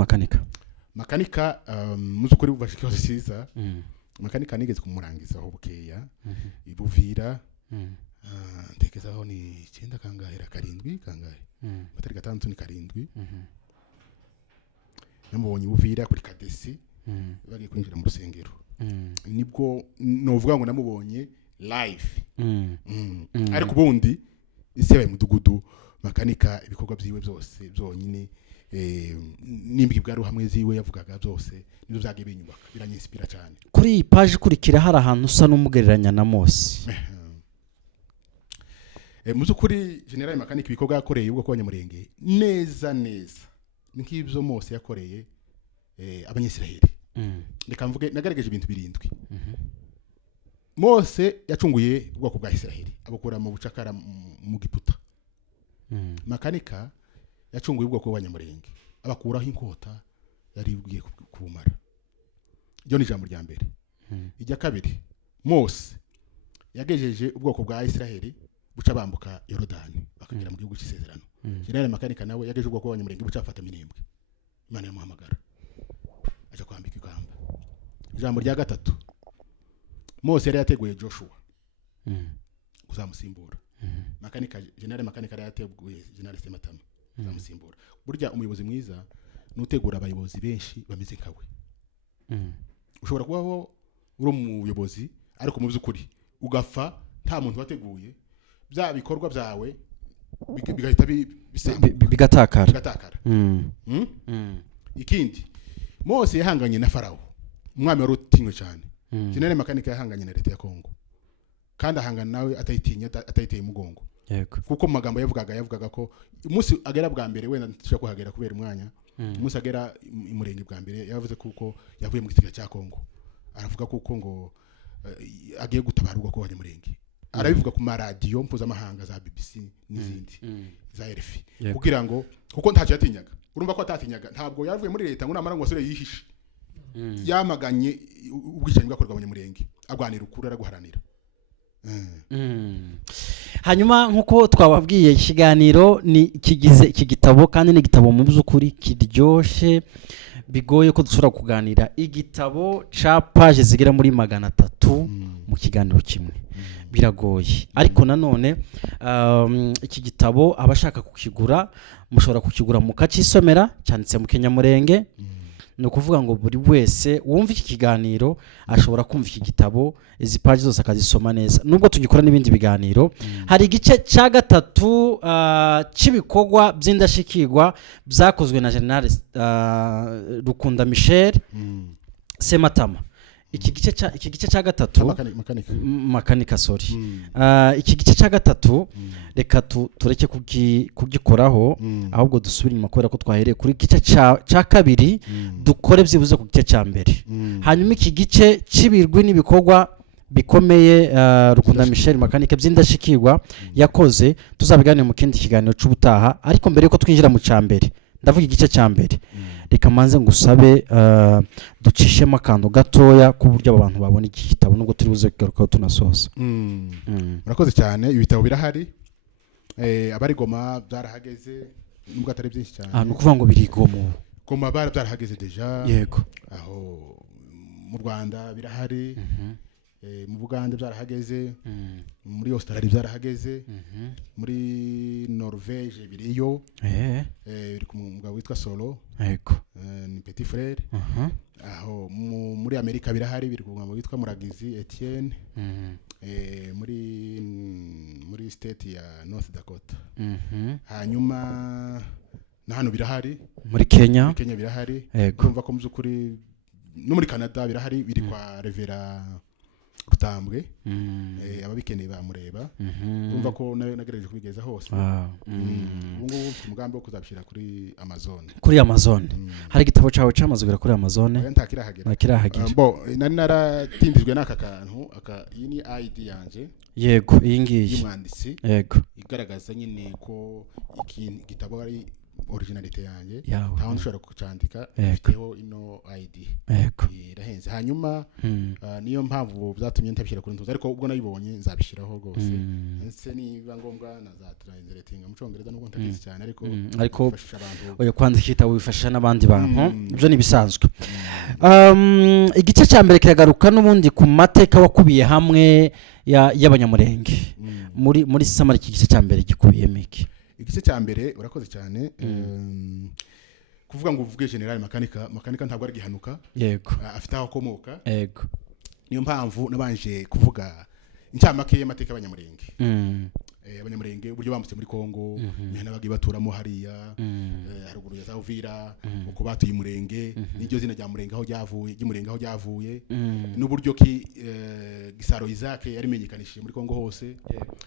Makanika muzukuri bubasha ikibazo cyiza Makanika nigeze kumurangiza aho bukeya ibuvira ntekezaho ni 9 kangahera 7 kangahe batari 6 ni 7 namubonye buvira kuri kadesi bagiye kwinjira mu rusengero nibwo novuga ngo namubonye live ariko ubundi isebe mudugudu Makanika ibikorwa byiwe byose byonyine nimbwi bwa ruhamwe ziwe yavugaga byose nizo byagiye binyubaka biranyinspira cyane kuri iyi page kurikira hari ahantu usa n'umugereranya na Mose muzukuri General Makanika ibikorwa yakoreye ubwo kw'abanyamurenge neza nk'ibyo Mose yakoreye abanyisiraheli reka mvuge nagaragaje ibintu 7 Mose yacunguye ubwoko bwa Isiraheli abukura mu bucakara mu Giputa Makanika yacunguye ubwoko bw'abanyamurenge abakuraho inkota yari ibwiye kubumara ryo ni ijambo rya mbere ijya kabiri Mose yagejeje ubwoko bwa Isiraheli buca bambuka Yorodani bakagera mu gihugu cy'isezerano General Makanika nawe yagejeje ubwoko bw'abanyamurenge buca afata minembwe Imana yamuhamagara aje kwambika ikamba ijambo rya gatatu Mose yari yateguye Joshua kuzamusimbura General Makanika yari yateguye General Sematama kuzamusimbura burya umuyobozi mwiza nutegura abayobozi benshi bameze nkawe ushobora kubaho uri umuyobozi ariko mu by'ukuri ugapfa nta muntu wateguye bya bikorwa byawe bigahita bigatakara ikindi Mose yahanganye na Farao umwami wari utinywe cyane General Makanika yahanganye na leta ya Kongo kandi ahangana nawe atayiteye umugongo kuko mu magambo yavugaga ko umunsi agera bwa mbere wenda nshaka kuhagera kubera umwanya umunsi agera imurenge bwa mbere yavuze kuko yavuye mu gitiga cya Kongo aravuga kuko ngo agiye gutabara ubwo kw'abanyamurenge arabivuga ku maradiyo mpuzamahanga za BBC n'izindi za RFI kugira ngo kuko ntacyo yatinyaga urumva ko atatinyaga ntabwo yavuye muri leta ngo namara ngo asore yihishe yamaganye ubwicanyi bwakorwa abanyamurenge agwanira ukuri araguharanira hanyuma nkuko twababwiye ikiganiro ni kigize iki gitabo kandi ni igitabo mu by'ukuri kiryoshye bigoye ko dushobora kuganira igitabo ca page zigera muri 300 mu kiganiro kimwe biragoye ariko nanone iki gitabo abashaka kukigura mushobora kukigura mu kacisomera cyanditse mu Kenyamurenge ni ukuvuga ngo buri wese wumva iki kiganiro ashobora kumva iki gitabo izi paji zose akazisoma neza nubwo tugikora n'ibindi biganiro hari igice cya gatatu cy'ibikorwa by'indashyikirwa byakozwe na General Rukunda Michel Sematama iki gice cya gatatu makanika sorry iki gice cya gatatu reka tureke kugikoraho ahubwo dusubire inyuma kubera ko twahereye kuri gice cya kabiri dukore byibuze ku gice cya mbere hanyuma iki gice cy'ibirwi n'ibikorwa bikomeye Rukunda Michel makanika by'indashikirwa yakoze tuzabiganira mu kindi kiganiro cy'ubutaha ariko mbere yuko twinjira mu cya mbere ndavuga igice cya mbere reka manze ngusabe ducishemo akantu gatoya ku buryo abantu babona iki gitabo nubwo turi buze kugarukaho tunasoza murakoze cyane ibitabo birahari abari Goma byarahageze nubwo atari byinshi cyane ni ukuvuga ngo biri Goma byarahageze deja yego aho mu Rwanda birahari mu Bugande byarahageze muri Australia byarahageze muri Norvège biriyo biri ku mugabo witwa Solo yego ni Petit Frère aho muri Amerika birahari biri ku mugabo witwa Muragizi Etienne muri state ya North Dakota hanyuma na hano birahari muri Kenya birahari urumva ko mu by'ukuri no muri Canada birahari biri kwa Revera Rutambwe ababikeneye bamureba urumva ko nagerageje kubigeza hose ubu ngubu ufite umugambi wo kuzabishyira kuri Amazon hari igitabo cyawe cyamaze kuri Amazon ntakirahagera nari naratindijwe n'aka kantu iyi ni ID yanjye yego iyi ngiyi y'umwanditsi yego igaragaza nyine ko igitabo ari originalite yanjye nta wundi ushobora kucyandika ifiteho ino ID irahenze hanyuma niyo mpamvu byatumye ntabishyira kuri ntuza ariko ubwo nayibonye nzabishyiraho rwose ndetse niba ngombwa nazatranslatinga mu cyongereza nubwo ntabizi cyane ariko oya kwandika igitabo bifasha n'abandi bantu ibyo ni bisanzwe igice cya mbere kiragaruka n'ubundi ku mateka wakubiye hamwe y'abanyamurenge muri samari iki gice cya mbere gikubiyemo iki igice cya mbere urakoze cyane kuvuga ngo uvuge General makanika ntabwo ari gihanuka yego afite aho akomoka yego niyo mpamvu nabanje kuvuga incamake y'amateka y'abanyamurenge abanyamurenge uburyo bambutse muri Kongo imihana bagiye baturamo hariya haruguru ya Uvira uko batuye umurenge n'iryo zina rya murenge aho ryavuye n'uburyo ki Gisaro Isaac yarimenyekanishije muri Kongo hose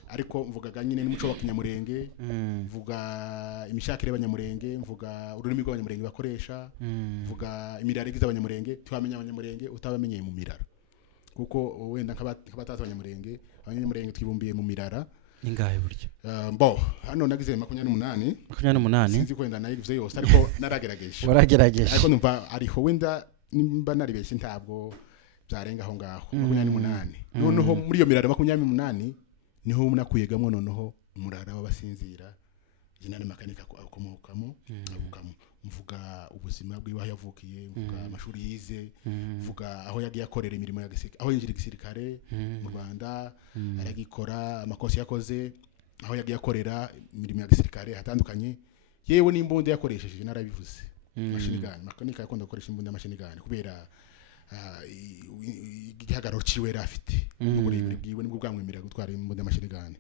ariko mvugaga nyine n'umuco wa kinyamurenge mvuga imishakire y'abanyamurenge mvuga ururimi rw'abanyamurenge bakoresha mvuga imirare igize abanyamurenge twamenya abanyamurenge utabamenyeye mu mirara kuko wenda nk'abatazi abanyamurenge twibumbiye mu mirara ingahe buryo hano nagize 28 sinzi kwenda nayigize yose ariko naragerageje waragerageje ariko numva ariho wenda nimba naribeshye ntabwo byarenga aho ngaho 28 noneho muri iyo mirara 28 niho nakuyegamwe noneho umurara w'abasinzira General makanika akomokamo mvuga ubuzima bw'iwe aho yavukiye mvuga amashuri yize mvuga aho yagiye akorera imirimo ya gisirikare aho yinjira igisirikare mu Rwanda aragikora amakosa yakoze aho yagiye akorera imirimo ya gisirikare hatandukanye yewe n'imbunda yakoresheje narabivuze machine gun makanika yakunda gukoresha imbunda machine gun kubera igihagararo ciwe rafite n'uburebure bwiwe nibwo bwamwemerera gutwara imbunda machine gun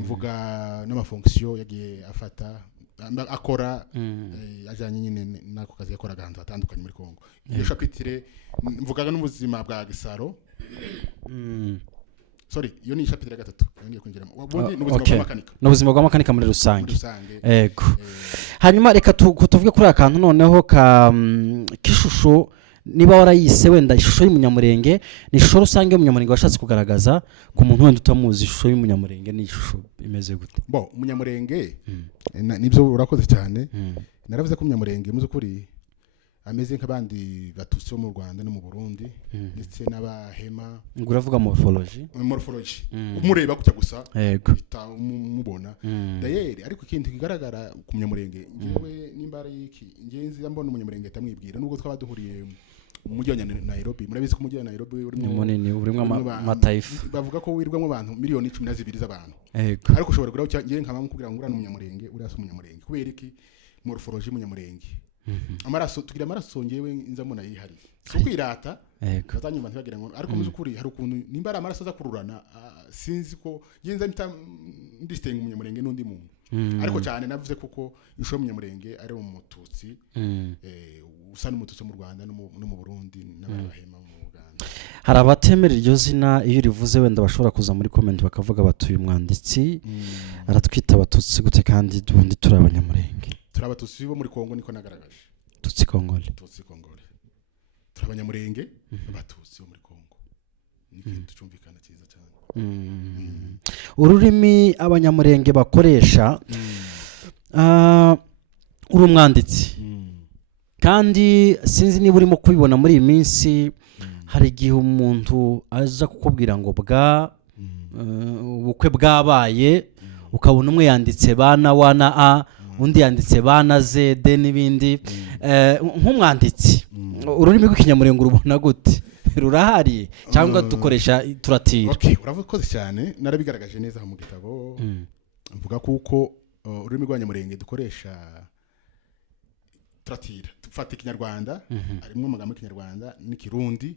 mvuga n'amafonction yagiye afata akora ajanye nyine nako kazi yakora ahantu hatandukanye muri Kongo iyo chapitre mvugaga n'ubuzima bwa Gisaro iyo ni chapitre ya 3 ngiye kwinjira ubundi n'ubuzima bwa makanika muri rusange yego hanyuma reka tuvuge kuri akantu noneho kishusho niba warayise wenda ishusho y'umunyamurenge ni ishusho rusange y'umunyamurenge washatse kugaragaza ku muntu wenda utamuzi ishusho y'umunyamurenge ni ishusho imeze gute umunyamurenge nibyo urakoze cyane naravuze ko umunyamurenge muzi kuri ameze nk'abandi batutsi bo mu Rwanda no mu Burundi ndetse n'abahema ngo uravuga morphology umureba kujya gusa yego mubona dayeri ariko ikindi kigaragara ku munyamurenge ngewe nimba ari iki ngenzi mbona umunyamurenge atamwibwira nubwo twaba duhuriye mu mujyi wa Nairobi murabizi ko umujyi wa Nairobi urimo amataifa bavuga ko wirwamo abantu miliyoni 12 z'abantu yego ariko ushobora kugura ngiye nkaba mukubwira ngo urana umunyamurenge urasa umunyamurenge kubera iki morphology y'umunyamurenge amaraso tugira amaraso ngewe nzamuna yihari so kwirata Yego. bazanyuma ntibagira ngo ariko muzi ukuri hari ukuntu nimba ari amaraso aza kururana sinzi ko yenza mpita ndistenga umunyamurenge n'undi muntu ariko cyane navuze kuko ishusho y'umunyamurenge ari mu mututsi usa n'umututsi mu Rwanda no mu Burundi n'abahema mu Uganda. hari abatemera iryo zina iyo rivuze wenda bashobora kuza muri comment bakavuga batuye umwanditsi aratwita abatutsi gute kandi dundi turi abanyamurenge. Turi abatutsi bo muri Kongo niko nagaragaje. Tutsi Kongole. Tutsi Kongole. Turi abanyamurenge abatutsi bo muri Kongo. Ni tucumvikana cyiza cyane. Ururimi abanyamurenge bakoresha uri umwanditsi kandi sinzi niba urimo kubibona muri iyi minsi hari igihe umuntu aza kukubwira ngo ubukwe bwabaye ukabona umwe yanditse bana wana a undi yanditse bana z d n'ibindi nk'umwanditsi ururimi rw'ikinyamurenge urubona gute rurahari cyangwa dukoresha turatira? Okay, uravuze cyane narabigaragaje neza mu gitabo mvuga kuko ururimi rw'abanyamurenge dukoresha turatira dufata ikinyarwanda harimo amagambo y'ikinyarwanda n'ikirundi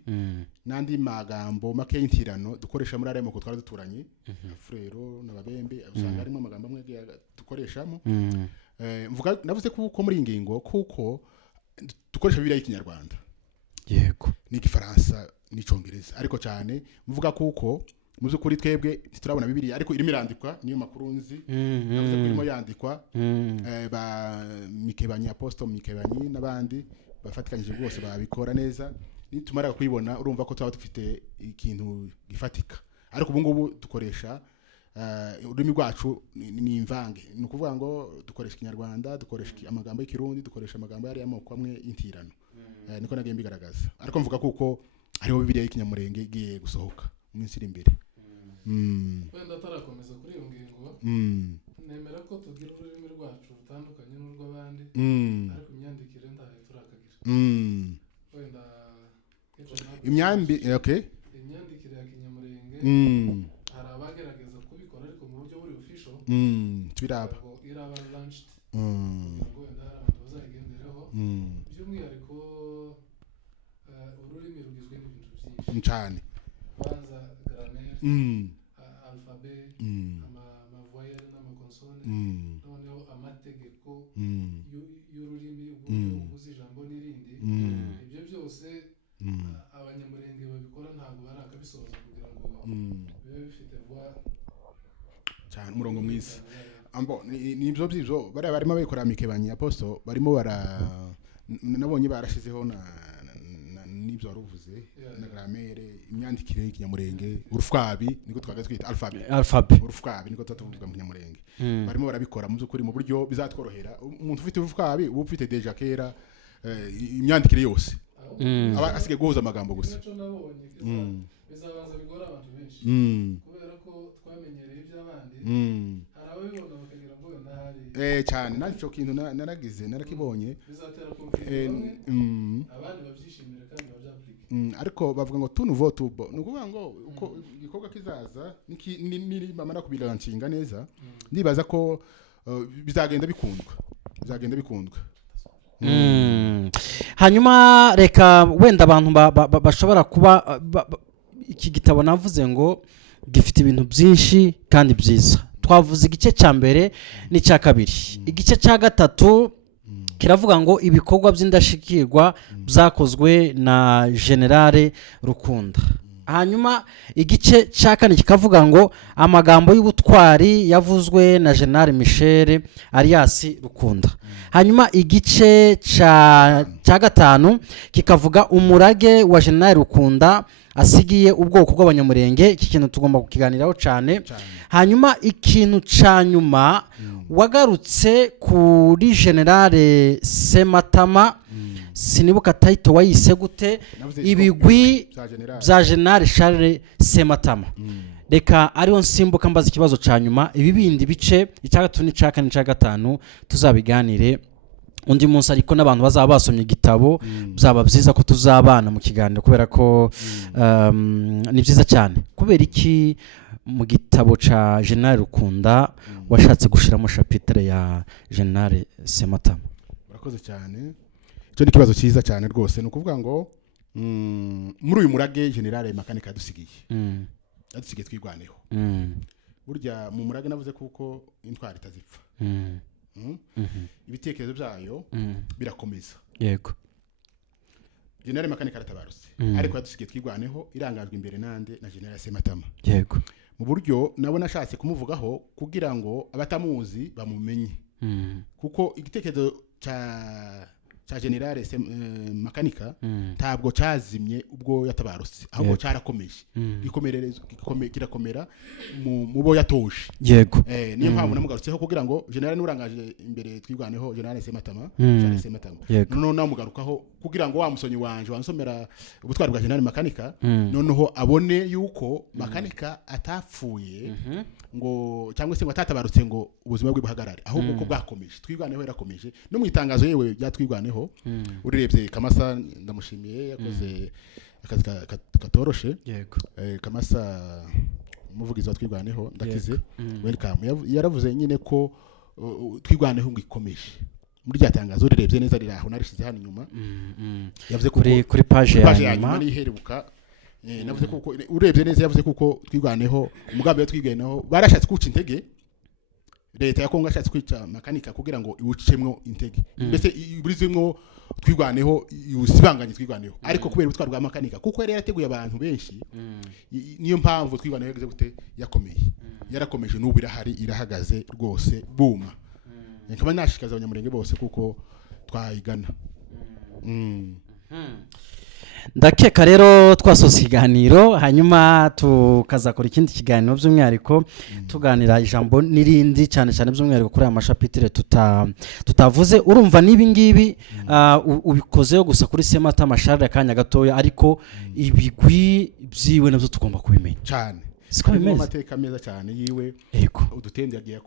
n'andi magambo make y'intirano dukoresha muri aremo ko twari duturanye Furero n'Ababembe usanga harimo amagambo amwe dukoreshamo mvuga navuze kuko muri ingingo kuko dukoresha Bibiliya y'ikinyarwanda yego n'igifaransa n'icyongereza ariko cyane mvuga kuko muzi kuri twebwe turabona Bibiliya ariko irimo irandikwa niyo makuru nzi navuze ko irimo yandikwa ba Mikebanyi Apostle Mikebanyi n'abandi bafatikanyije rwose babikora neza nitumara kuyibona urumva ko twaba dufite ikintu gifatika ariko ubu ngubu dukoresha ururimi rwacu ni imvange ni ukuvuga ngo dukoresha ikinyarwanda dukoresha amagambo y'ikirundi dukoresha amagambo yari y'amoko amwe y'intirano niko nagiye mbigaragaza ariko mvuga kuko hariho Bibiliya y'ikinyamurenge igiye gusohoka mu minsi iri imbere. Wenda atarakomeza kuri iyo ngingo nemera ko tugira ururimi rwacu rutandukanye n'urw'abandi ariko imyandikire ndahe turakagira wenda imyandikire ya kinyamurenge hari abagerageza kubikora ariko mu buryo buri official tubiraba iraba launched ngo wenda hari abantu bazayigenderaho by'umwihariko ururimi rugizwe n'ibintu byinshi cyane banza grammaire alphabet amavoyelle n'amakonsone noneho amategeko y'ururimi uburyo ubuze ijambo n'irindi ibyo byose abanyamurenge babikora ntabwo barakabisoza kugira ngo bibe bifite voix cyane umurongo mwiza nibyo by'ibyo bari barimo babikora Mikebanyi Apostle barimo nabonye barashizeho nibyo waruvuze na grammaire imyandikire y'ikinyamurenge urufwabi niko twagaze kwita alphabet urufwabi niko tuvuga mu kinyamurenge barimo barabikora mu byukuri mu buryo bizatworohera umuntu ufite urufwabi ubu ufite deja kera imyandikire yose aba asige guhuza amagambo gusa bizabanza bigora abantu benshi kubera ko twamenyereye iby'abandi hari ababibona bakagira ngo wenda hari cyane nacyo kintu narakibonye bizatera kumvira abandi babyishimira kandi babyaplike ariko bavuga ngo tunuvo tubo ni ukuvuga ngo uko igikorwa kizaza niri bamara kubilanshinga neza ndibaza ko bizagenda bikundwa hanyuma reka wenda abantu bashobora kuba iki gitabo navuze ngo gifite ibintu byinshi kandi byiza twavuze igice cya mbere n'icya kabiri igice cya gatatu kiravuga ngo ibikorwa by'indashikirwa byakozwe na Generale Rukunda hanyuma igice cya kane kikavuga ngo amagambo y'ubutwari yavuzwe na General Michel alias Rukunda hanyuma igice cya gatanu kikavuga umurage wa General Rukunda asigiye ubwoko bw'abanyamurenge iki kintu tugomba kukiganiraho cyane hanyuma ikintu cya nyuma wagarutse kuri Generale Sematama sinibuka title wayise gute ibigwi bya General Charles Sematama reka ariho nsimbuka mbaza ikibazo cya nyuma ibi bindi bice icya gatatu n'icya kane n'icya gatanu tuzabiganire undi munsi ariko n'abantu bazaba basomye igitabo byaba byiza ko tuzabana mu kiganiro kubera ko ni byiza cyane kubera iki mu gitabo cya General Rukunda washatse gushiramo chapitre ya General Sematama. Urakoze cyane cyo ni kibazo cyiza cyane rwose ni ukuvuga ngo muri uyu murage generale makanika yadusigiye twigwaneho burya mu murage navuze kuko intwari itazipfa ibitekerezo byayo birakomeza yego generale makanika aratabarutse ariko yadusigiye twigwaneho irangajwe imbere nande na generale Sematama yego mu buryo nabo nashatse kumuvugaho kugira ngo abatamuzi bamumenye kuko igitekerezo cha generale makanika ntabwo cyazimye ubwo yatabarutse ahubwo cyarakomeje kirakomera mu bo yatoje yego niyo mpamvu namugarutseho kugira ngo generale nurangaje imbere twigwaneho generale Sematama noneho namugarukaho kugira ngo wa musonyi wanje wansomera ubutwari bwa generale makanika noneho abone yuko makanika atapfuye ngo cyangwa se ngo atatabarutse ngo ubuzima bwe buhagarare ahubwo ko bwakomeje twigwaneho yarakomeje no mu itangazo yewe byatwigwaneho urirebye Kamasa ndamushimiye yakoze akazi katoroshe yego Kamasa umuvugizi wa twigwaneho ndakize welcome yaravuze nyine ko twigwaneho ngo ikomeje muri ryatangazo urirebye neza riraho narishize hano inyuma yavuze ko kuri page ya nyuma niheruka navuze kuko urebye neza yavuze kuko twigwaneho umugambi wa twigwaneho barashatse kuca intege leta ya Kongo ashatse kwica makanika kugira ngo iwucemwo intege mbese iburizemwo twigwaneho usibanganye twigwaneho ariko kubera ubutwari bwa makanika kuko yari yarateguye abantu benshi niyo mpamvu twigwaneho yageze gute yakomeye yarakomeje n'ubu irahagaze rwose buma nkaba nashikaza abanyamurenge bose kuko twayigana ndakeka rero twasoza ikiganiro hanyuma tukazakora ikindi kiganiro by'umwihariko tuganira ijambo n'irindi cyane cyane by'umwihariko kuri aya mashapitire tutavuze urumva nibi ngibi ubikozeho gusa kuri Sematama Charles akanya gatoya ariko ibigwi byiwe nabyo tugomba kubimenya cyane siko bimeze amateka meza cyane yiwe udutende yagiye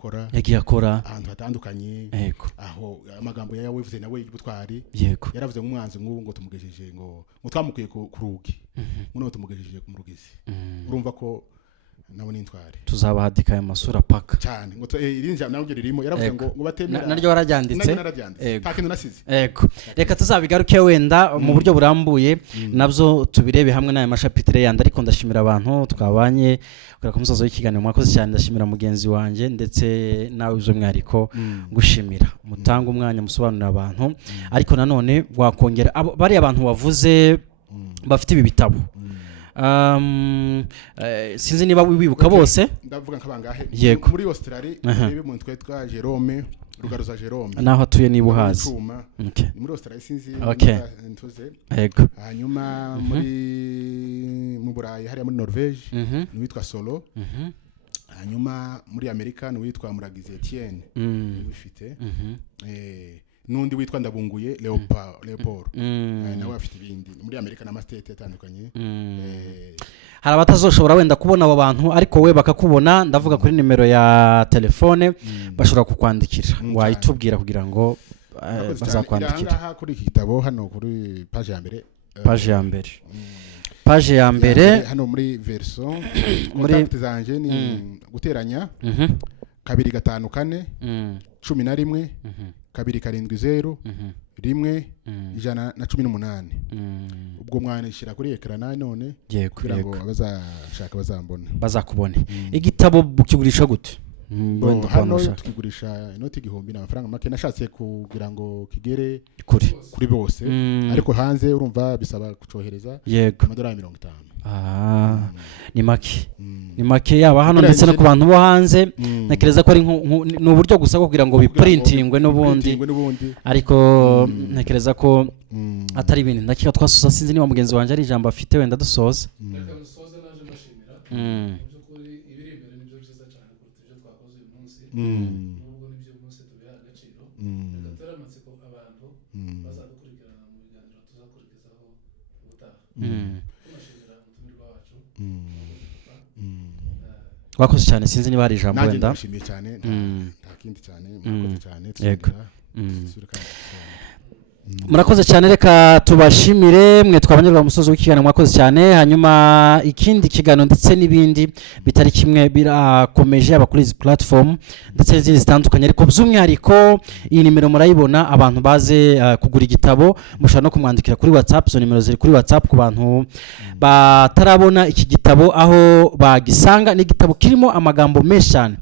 akora ahantu hatandukanye aho amagambo yavuze nawe y'ubutwari yaravuze nk'umwanzi nk'ubu ngo tumugejeje ngo twamukuye ku rugi muno tumugejeje ku murugizi urumva ko nabo n'intwari tuzabahadika aya masura paka cyane ngo irinja nawe ririmo yaravuze ngo batemera naryo wararyanditse nta kintu nasize reka tuzabigaruke wenda mu buryo burambuye nabyo tubirebe hamwe n'aya mashapitire yandi ariko ndashimira abantu twabanye kuri kumusozo w'ikiganiro mwakoze cyane ndashimira mugenzi wanje ndetse nawe by'umwihariko gushimira mutanga umwanya musobanurira abantu ariko nanone wakongera bari abantu wavuze bafite ibi bitabo sinzi niba wibuka bose ndavuga nk'abangahe yego muri Australia nibe mu twitwa Jerome Rugaruza Jerome naho atuye niba uhazi muri Australia sinzi ntuze yego hanyuma mu Burayi hari muri Norvège niwitwa Solo hanyuma muri Amerika niwitwa Muragize Etienne wifite nundi witwa Ndabunguye Leopold nawe afite ibindi muri Amerika na state atandukanye hari abatazoshobora wenda kubona abo bantu ariko we bakakubona ndavuga kuri nimero ya telefone bashobora kukwandikira wayitubwira kugira ngo bazakwandikira aha kuri iki gitabo hano kuri page ya mbere hano muri version contact zanje ni guteranya 254 11 270 118 ubwo mwanishira kuri ekran none kugira ngo abazashaka bazakubone igitabo bukigurisha gute hano tukigurisha inoti 1000 n'amafaranga make nashatse kugira ngo kigere kuri bose ariko hanze urumva bisaba kucohereza $50 ni make yaba hano ndetse no ku bantu bo hanze ntekereza ko ari n'uburyo gusa kugira ngo biprintingwe n'ubundi ariko ntekereza ko atari ibintu ndakika twasusa sinzi niba mugenzi wanje ari ijambo afite wenda dusoza nubwo nibyo munsi tubiha agaciro gatera amatsiko abantu bazadukurikirana mu biganiro tuzakurikizaho ubutaha tunashimira umutumirwa wacu wakoze cyane sinzi niba hari ijambo wenda nashimiye cyane nta kindi cyane mwakoze cyane yego murakoze cyane reka tubashimire mwe twabanyarwa musozo w'ikiganiro mwakoze cyane hanyuma ikindi kiganiro ndetse n'ibindi bitari kimwe birakomeje aba kuri izi platform ndetse n'izindi zitandukanye ariko by'umwihariko iyi nimero murayibona abantu baze kugura igitabo mushobora no kumwandikira kuri WhatsApp zo nimero ziri kuri WhatsApp ku bantu batarabona iki gitabo aho bagisanga ni igitabo kirimo amagambo menshi cyane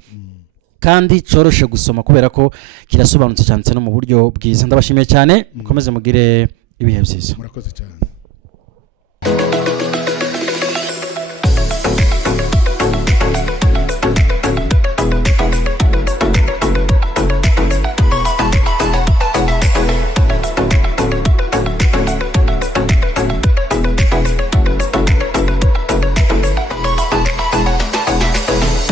kandi coroshe gusoma kubera ko kirasobanutse cyane no mu buryo bwiza ndabashimiye cyane mukomeze mugire ibihe byiza murakoze cyane